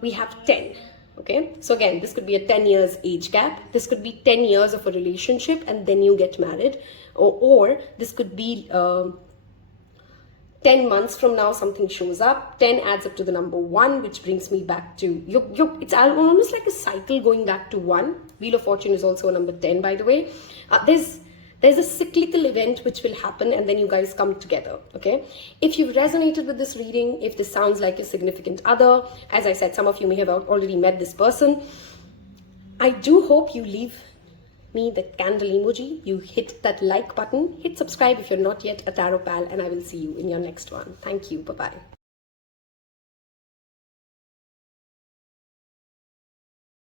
We have 10. Okay, so again, this could be a 10 years age gap. This could be 10 years of a relationship and then you get married, or this could be 10 months from now something shows up. 10 adds up to the number 1, which brings me back to it's almost like a cycle going back to 1. Wheel of Fortune is also a number 10, by the way. There's a cyclical event which will happen and then you guys come together. Okay, if you've resonated with this reading, if this sounds like a significant other, as I said, some of you may have already met this person. I do hope you leave me the candle emoji, you hit that like button, hit subscribe if you're not yet a Taropal, and I will see you in your next one. Thank you. Bye-bye.